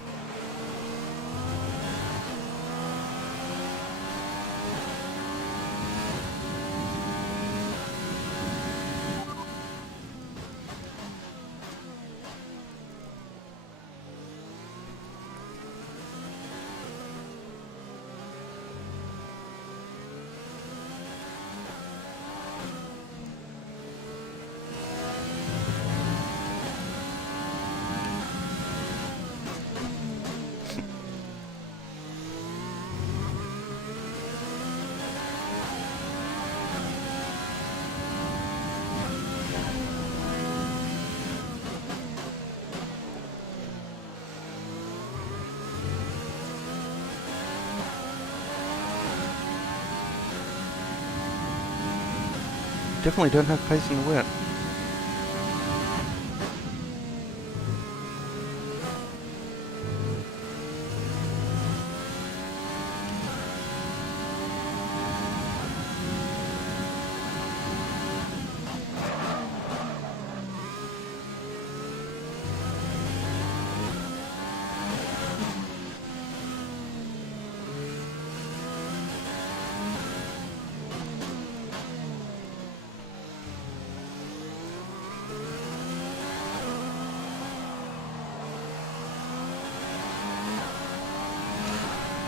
Definitely don't have pace in the wet.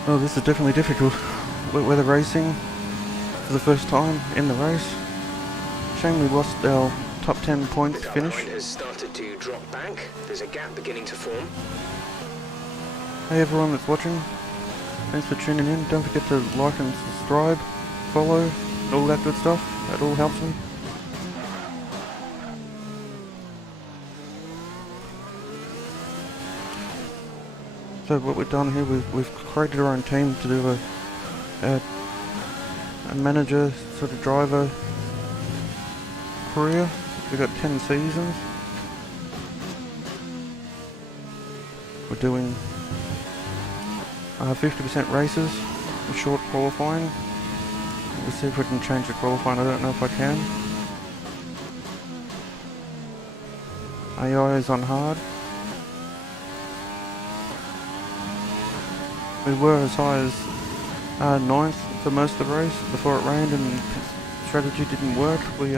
Oh, this is definitely difficult. Weather racing for the first time in the race. Shame we lost our top 10 points The car finish. behind has started to drop back. There's a gap beginning to form. Hey everyone that's watching, thanks for tuning in. Don't forget to like and subscribe, follow, all that good stuff. That all helps me. So what we've done here, we've created our own team to do a manager sort of driver career. We've got 10 seasons. We're doing 50% races, and short qualifying. We'll see if we can change the qualifying. I don't know if I can. AI is on hard. We were as high as 9th for most of the race before it rained and strategy didn't work. We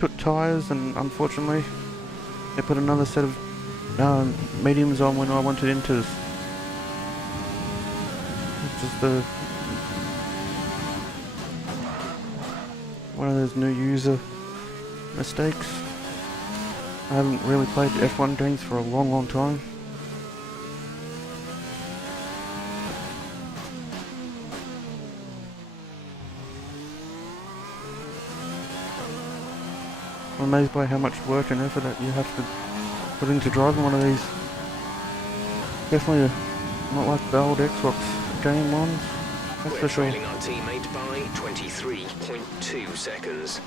took tyres and unfortunately they put another set of mediums on when I wanted inters. It's just one of those new user mistakes. I haven't really played F1 games for a long time. I'm amazed by how much work and effort that you have to put into driving one of these. Definitely not like the old Xbox game ones, that's We're for sure. trailing our teammate by 23.2 seconds.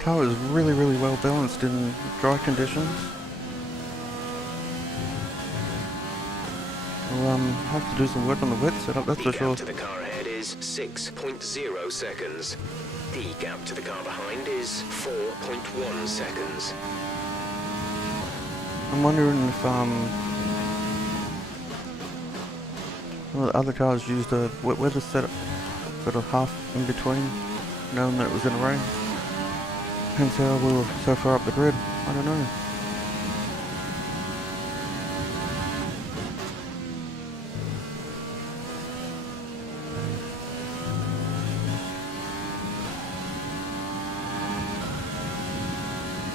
Car is really well balanced in dry conditions. We'll have to do some work on the wet setup, that's The for gap sure. to the car ahead is 6.0 seconds. The gap to the car behind is 4.1 seconds. I'm wondering if some of the other cars used a wet weather setup, sort of half in between, knowing that it was going to rain. Hence how we were so far up the grid. I don't know.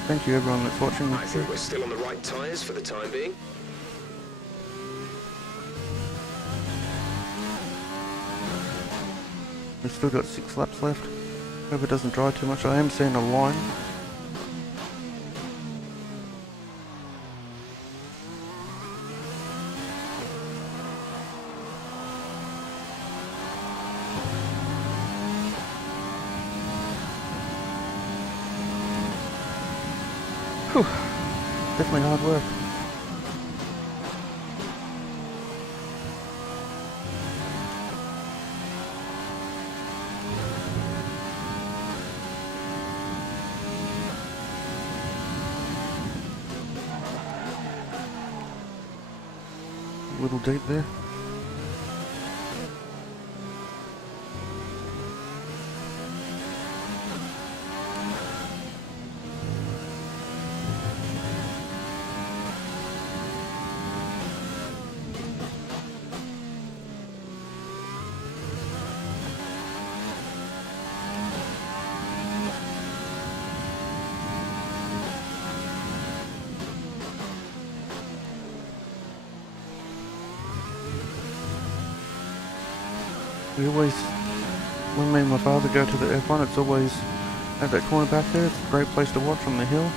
Thank you everyone that's watching. I think we're still on the right tyres for the time being. We've still got 6 laps left. Hope it doesn't dry too much. I am seeing a line. Whew. Definitely hard work. A little deep there. We always, when me and my father go to the F1, it's always at that corner back there. It's a great place to watch on the hill.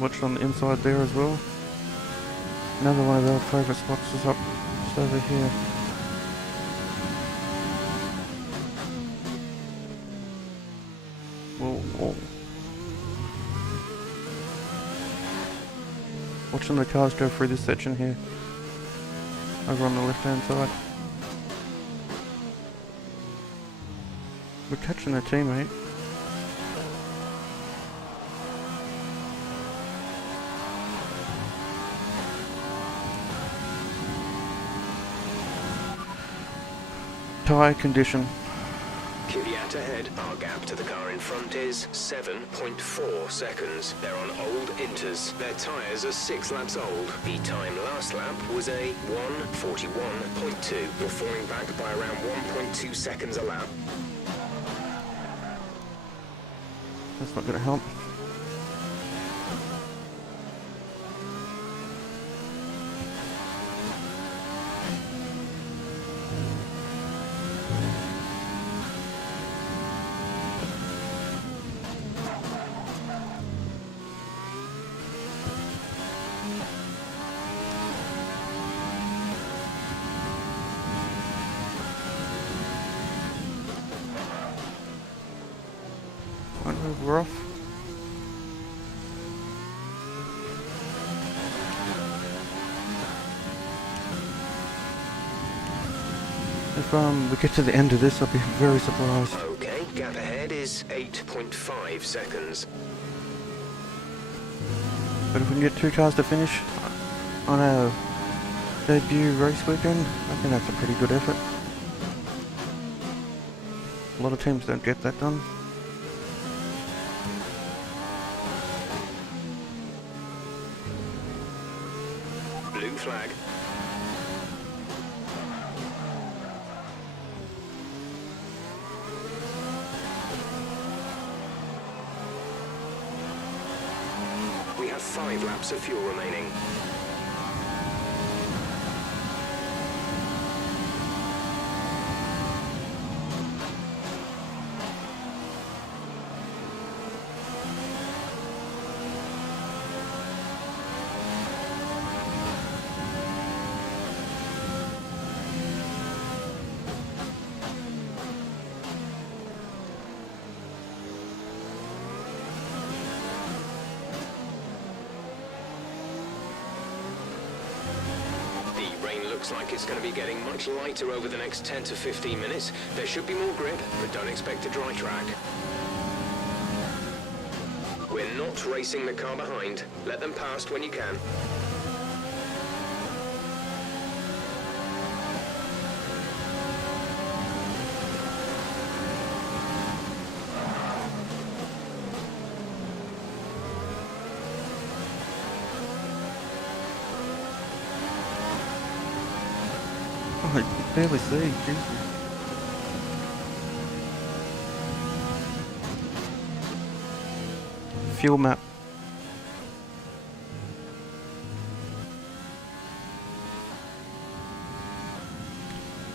Watch on the inside there as well. Another one of our favourite spots is up just over here. Whoa. Watching the cars go through this section here. Over on the left hand side. We're catching a teammate. tyre condition. Caveat ahead, our gap to the car in front is 7.4 seconds. They're on old Inters. Their tyres are 6 laps old. The time last lap was a 1:41.2. You're falling back by around 1.2 seconds a lap. That's not going to help. We're off. If we get to the end of this, I'll be very surprised. Okay, gap ahead is 8.5 seconds. But if we can get 2 cars to finish on our debut race weekend, I think that's a pretty good effort. A lot of teams don't get that done. Blue flag. We have 5 laps of fuel remaining. Looks like it's going to be getting much lighter over the next 10 to 15 minutes. There should be more grip, but don't expect a dry track. We're not racing the car behind. Let them past when you can. Oh, I can barely see, Jesus. Fuel map.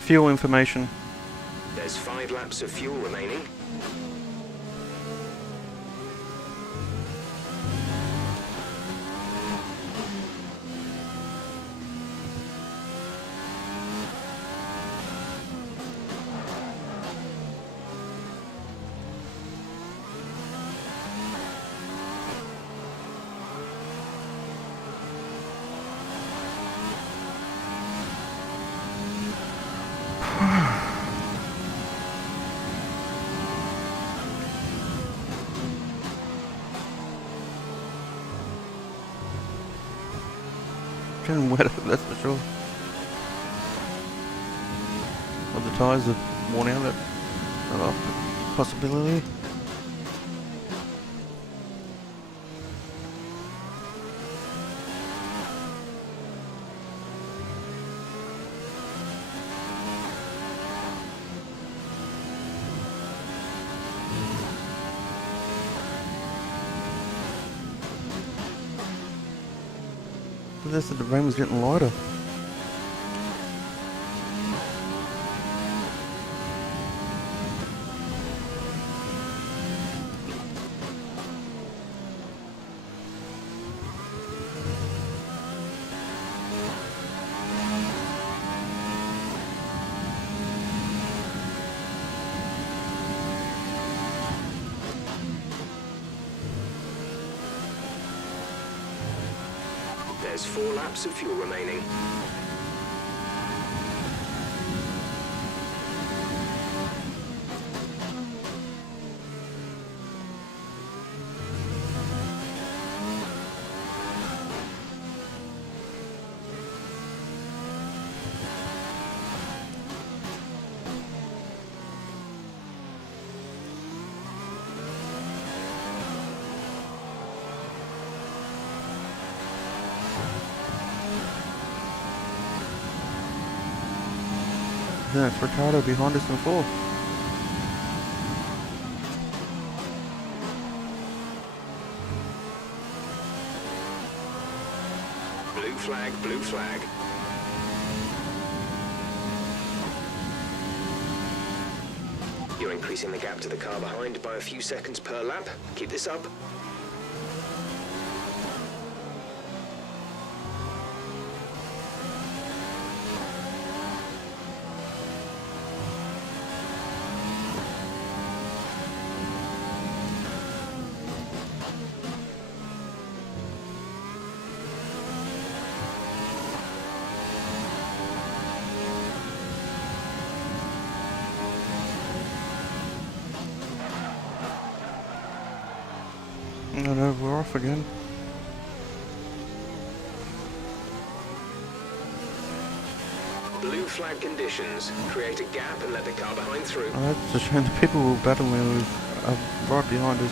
Fuel information. There's 5 laps of fuel remaining. Getting wet, that's for sure. Well, the tyres are worn out, that's a possibility. They said the rain was getting lighter. There's 4 laps of fuel remaining. Then it's Ricardo behind us in fourth. Blue flag, blue flag. You're increasing the gap to the car behind by a few seconds per lap. Keep this up. No, we're off again. Blue flag conditions. Create a gap and let the car behind through. Oh, that's a shame. The people who were battling are right behind us.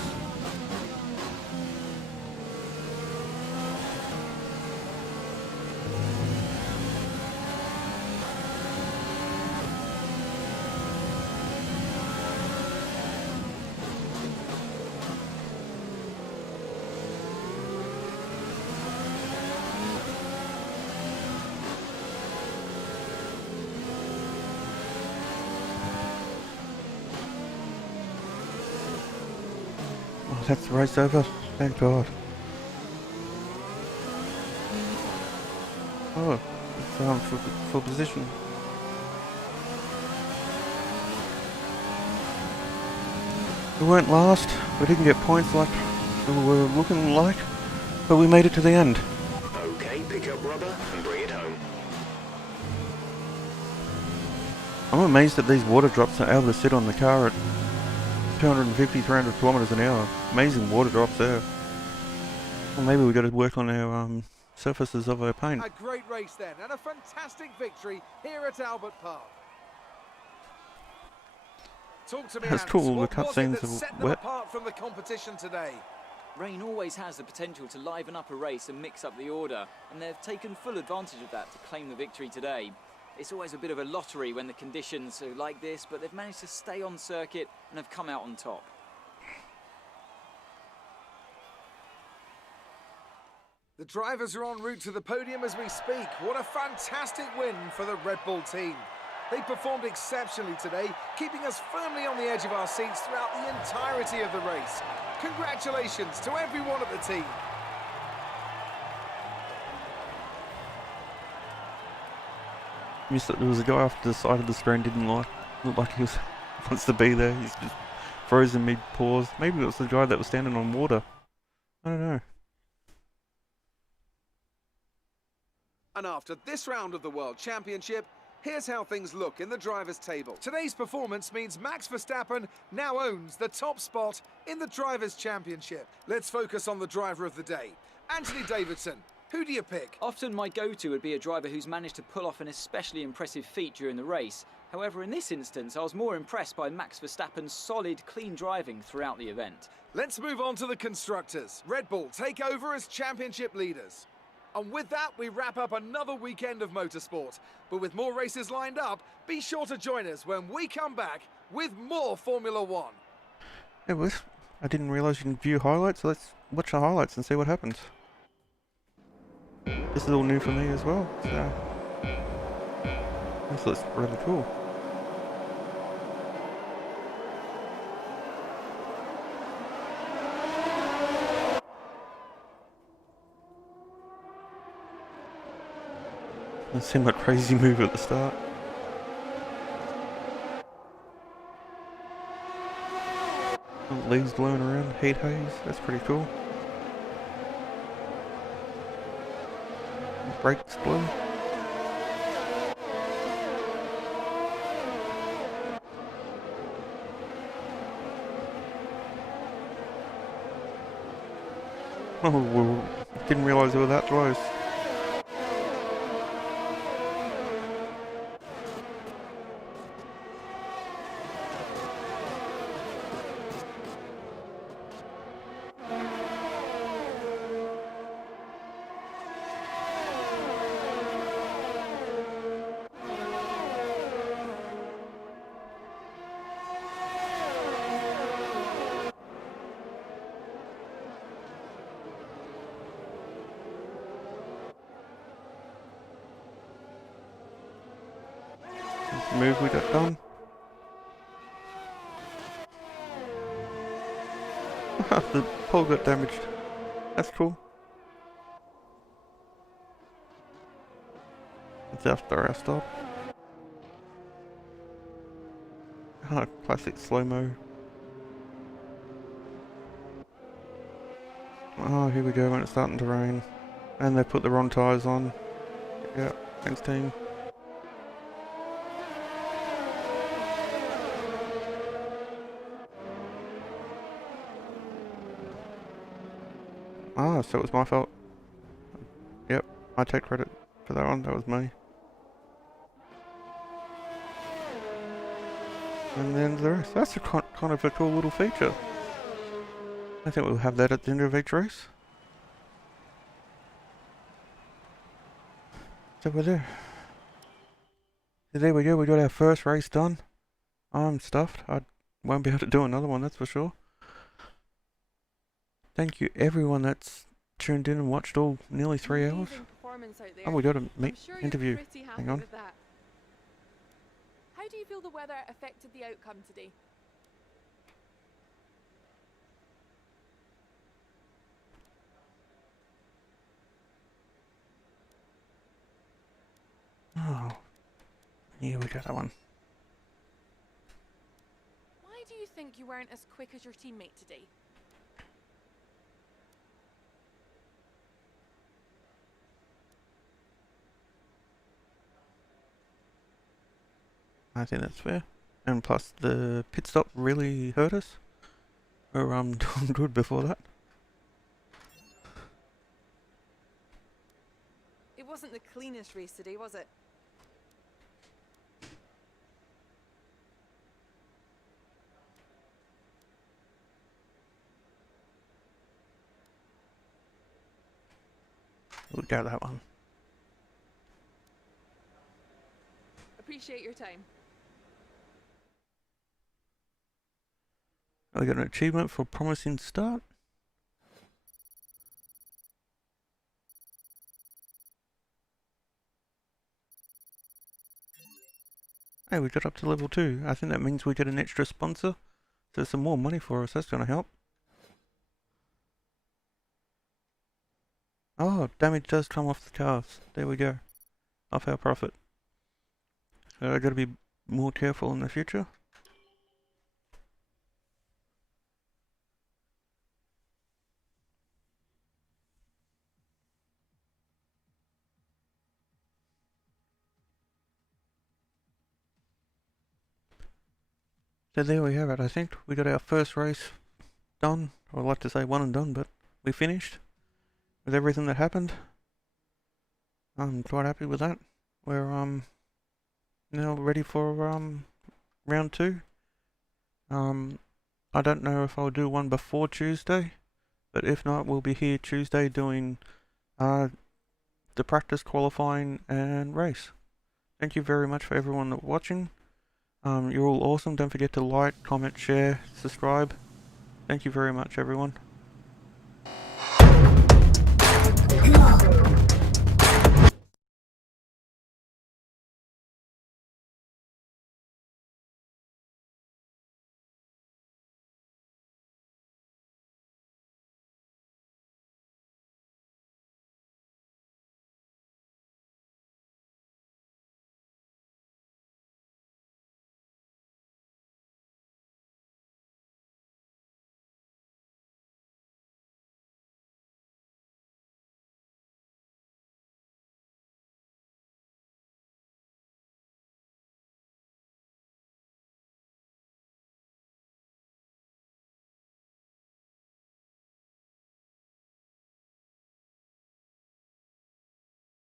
Oh, that's the race over. Thank God. Oh, it's for position. We weren't last. We didn't get points like we were looking like, but we made it to the end. Okay, pick up rubber and bring it home. I'm amazed that these water drops are able to sit on the car at 250, 300 kilometers an hour. Amazing water drops there. Well, maybe we got to work on our surfaces of our paint. A great race then, and a fantastic victory here at Albert Park. Talk to me, That's Hans. cool, the What was it cutscenes that are set them wet. apart from the competition today? Rain always has the potential to liven up a race and mix up the order, and they've taken full advantage of that to claim the victory today. It's always a bit of a lottery when the conditions are like this, but they've managed to stay on circuit and have come out on top. The drivers are en route to the podium as we speak. What a fantastic win for the Red Bull team. They performed exceptionally today, keeping us firmly on the edge of our seats throughout the entirety of the race. Congratulations to everyone at the team. There was a guy off the side of the screen looked like he wants to be there. He's just frozen mid-pause. Maybe it was the guy that was standing on water. I don't know. And after this round of the World Championship, here's how things look in the drivers' table. Today's performance means Max Verstappen now owns the top spot in the Drivers' Championship. Let's focus on the driver of the day. Anthony Davidson, who do you pick? Often my go-to would be a driver who's managed to pull off an especially impressive feat during the race. However, in this instance, I was more impressed by Max Verstappen's solid, clean driving throughout the event. Let's move on to the constructors. Red Bull take over as championship leaders. And with that, we wrap up another weekend of motorsport. But with more races lined up, be sure to join us when we come back with more Formula One. I didn't realise you can view highlights, so let's watch the highlights and see what happens. This is all new for me as well, so this looks really cool. It seemed like a crazy move at the start. Leaves blowing around, heat haze, that's pretty cool. Brakes blow. Oh, well, didn't realise they were that close. move we got done. The pole got damaged. That's cool. It's after our stop. Ah, classic slow-mo. Oh, here we go when it's starting to rain. And they put the wrong tyres on. Yeah, thanks team. Ah, so it was my fault. Yep, I take credit for that one, that was me. And then the rest. That's a kind of a cool little feature. I think we'll have that at the end of each race. So we're there. So there we go, we got our first race done. I'm stuffed. I won't be able to do another one, that's for sure. Thank you everyone that's tuned in and watched all nearly 3 hours. Oh, we got a interview. Hang on. How do you feel the weather affected the outcome today? Oh, yeah, we got that one. Why do you think you weren't as quick as your teammate today? I think that's fair. And plus the pit stop really hurt us. Or doing good before that. It wasn't the cleanest race today, was it? We'll go that one. Appreciate your time. We got an achievement for promising start. Hey, we got up to level 2. I think that means we get an extra sponsor. So some more money for us, that's gonna help. Oh, damage does come off the cars. There we go. Off our profit. So I gotta be more careful in the future. So there we have it, I think. We got our first race done. I'd like to say one and done, but we finished with everything that happened. I'm quite happy with that. We're now ready for round 2. I don't know if I'll do one before Tuesday, but if not, we'll be here Tuesday doing the practice, qualifying and race. Thank you very much for everyone watching. You're all awesome. Don't forget to like, comment, share, subscribe. Thank you very much, everyone.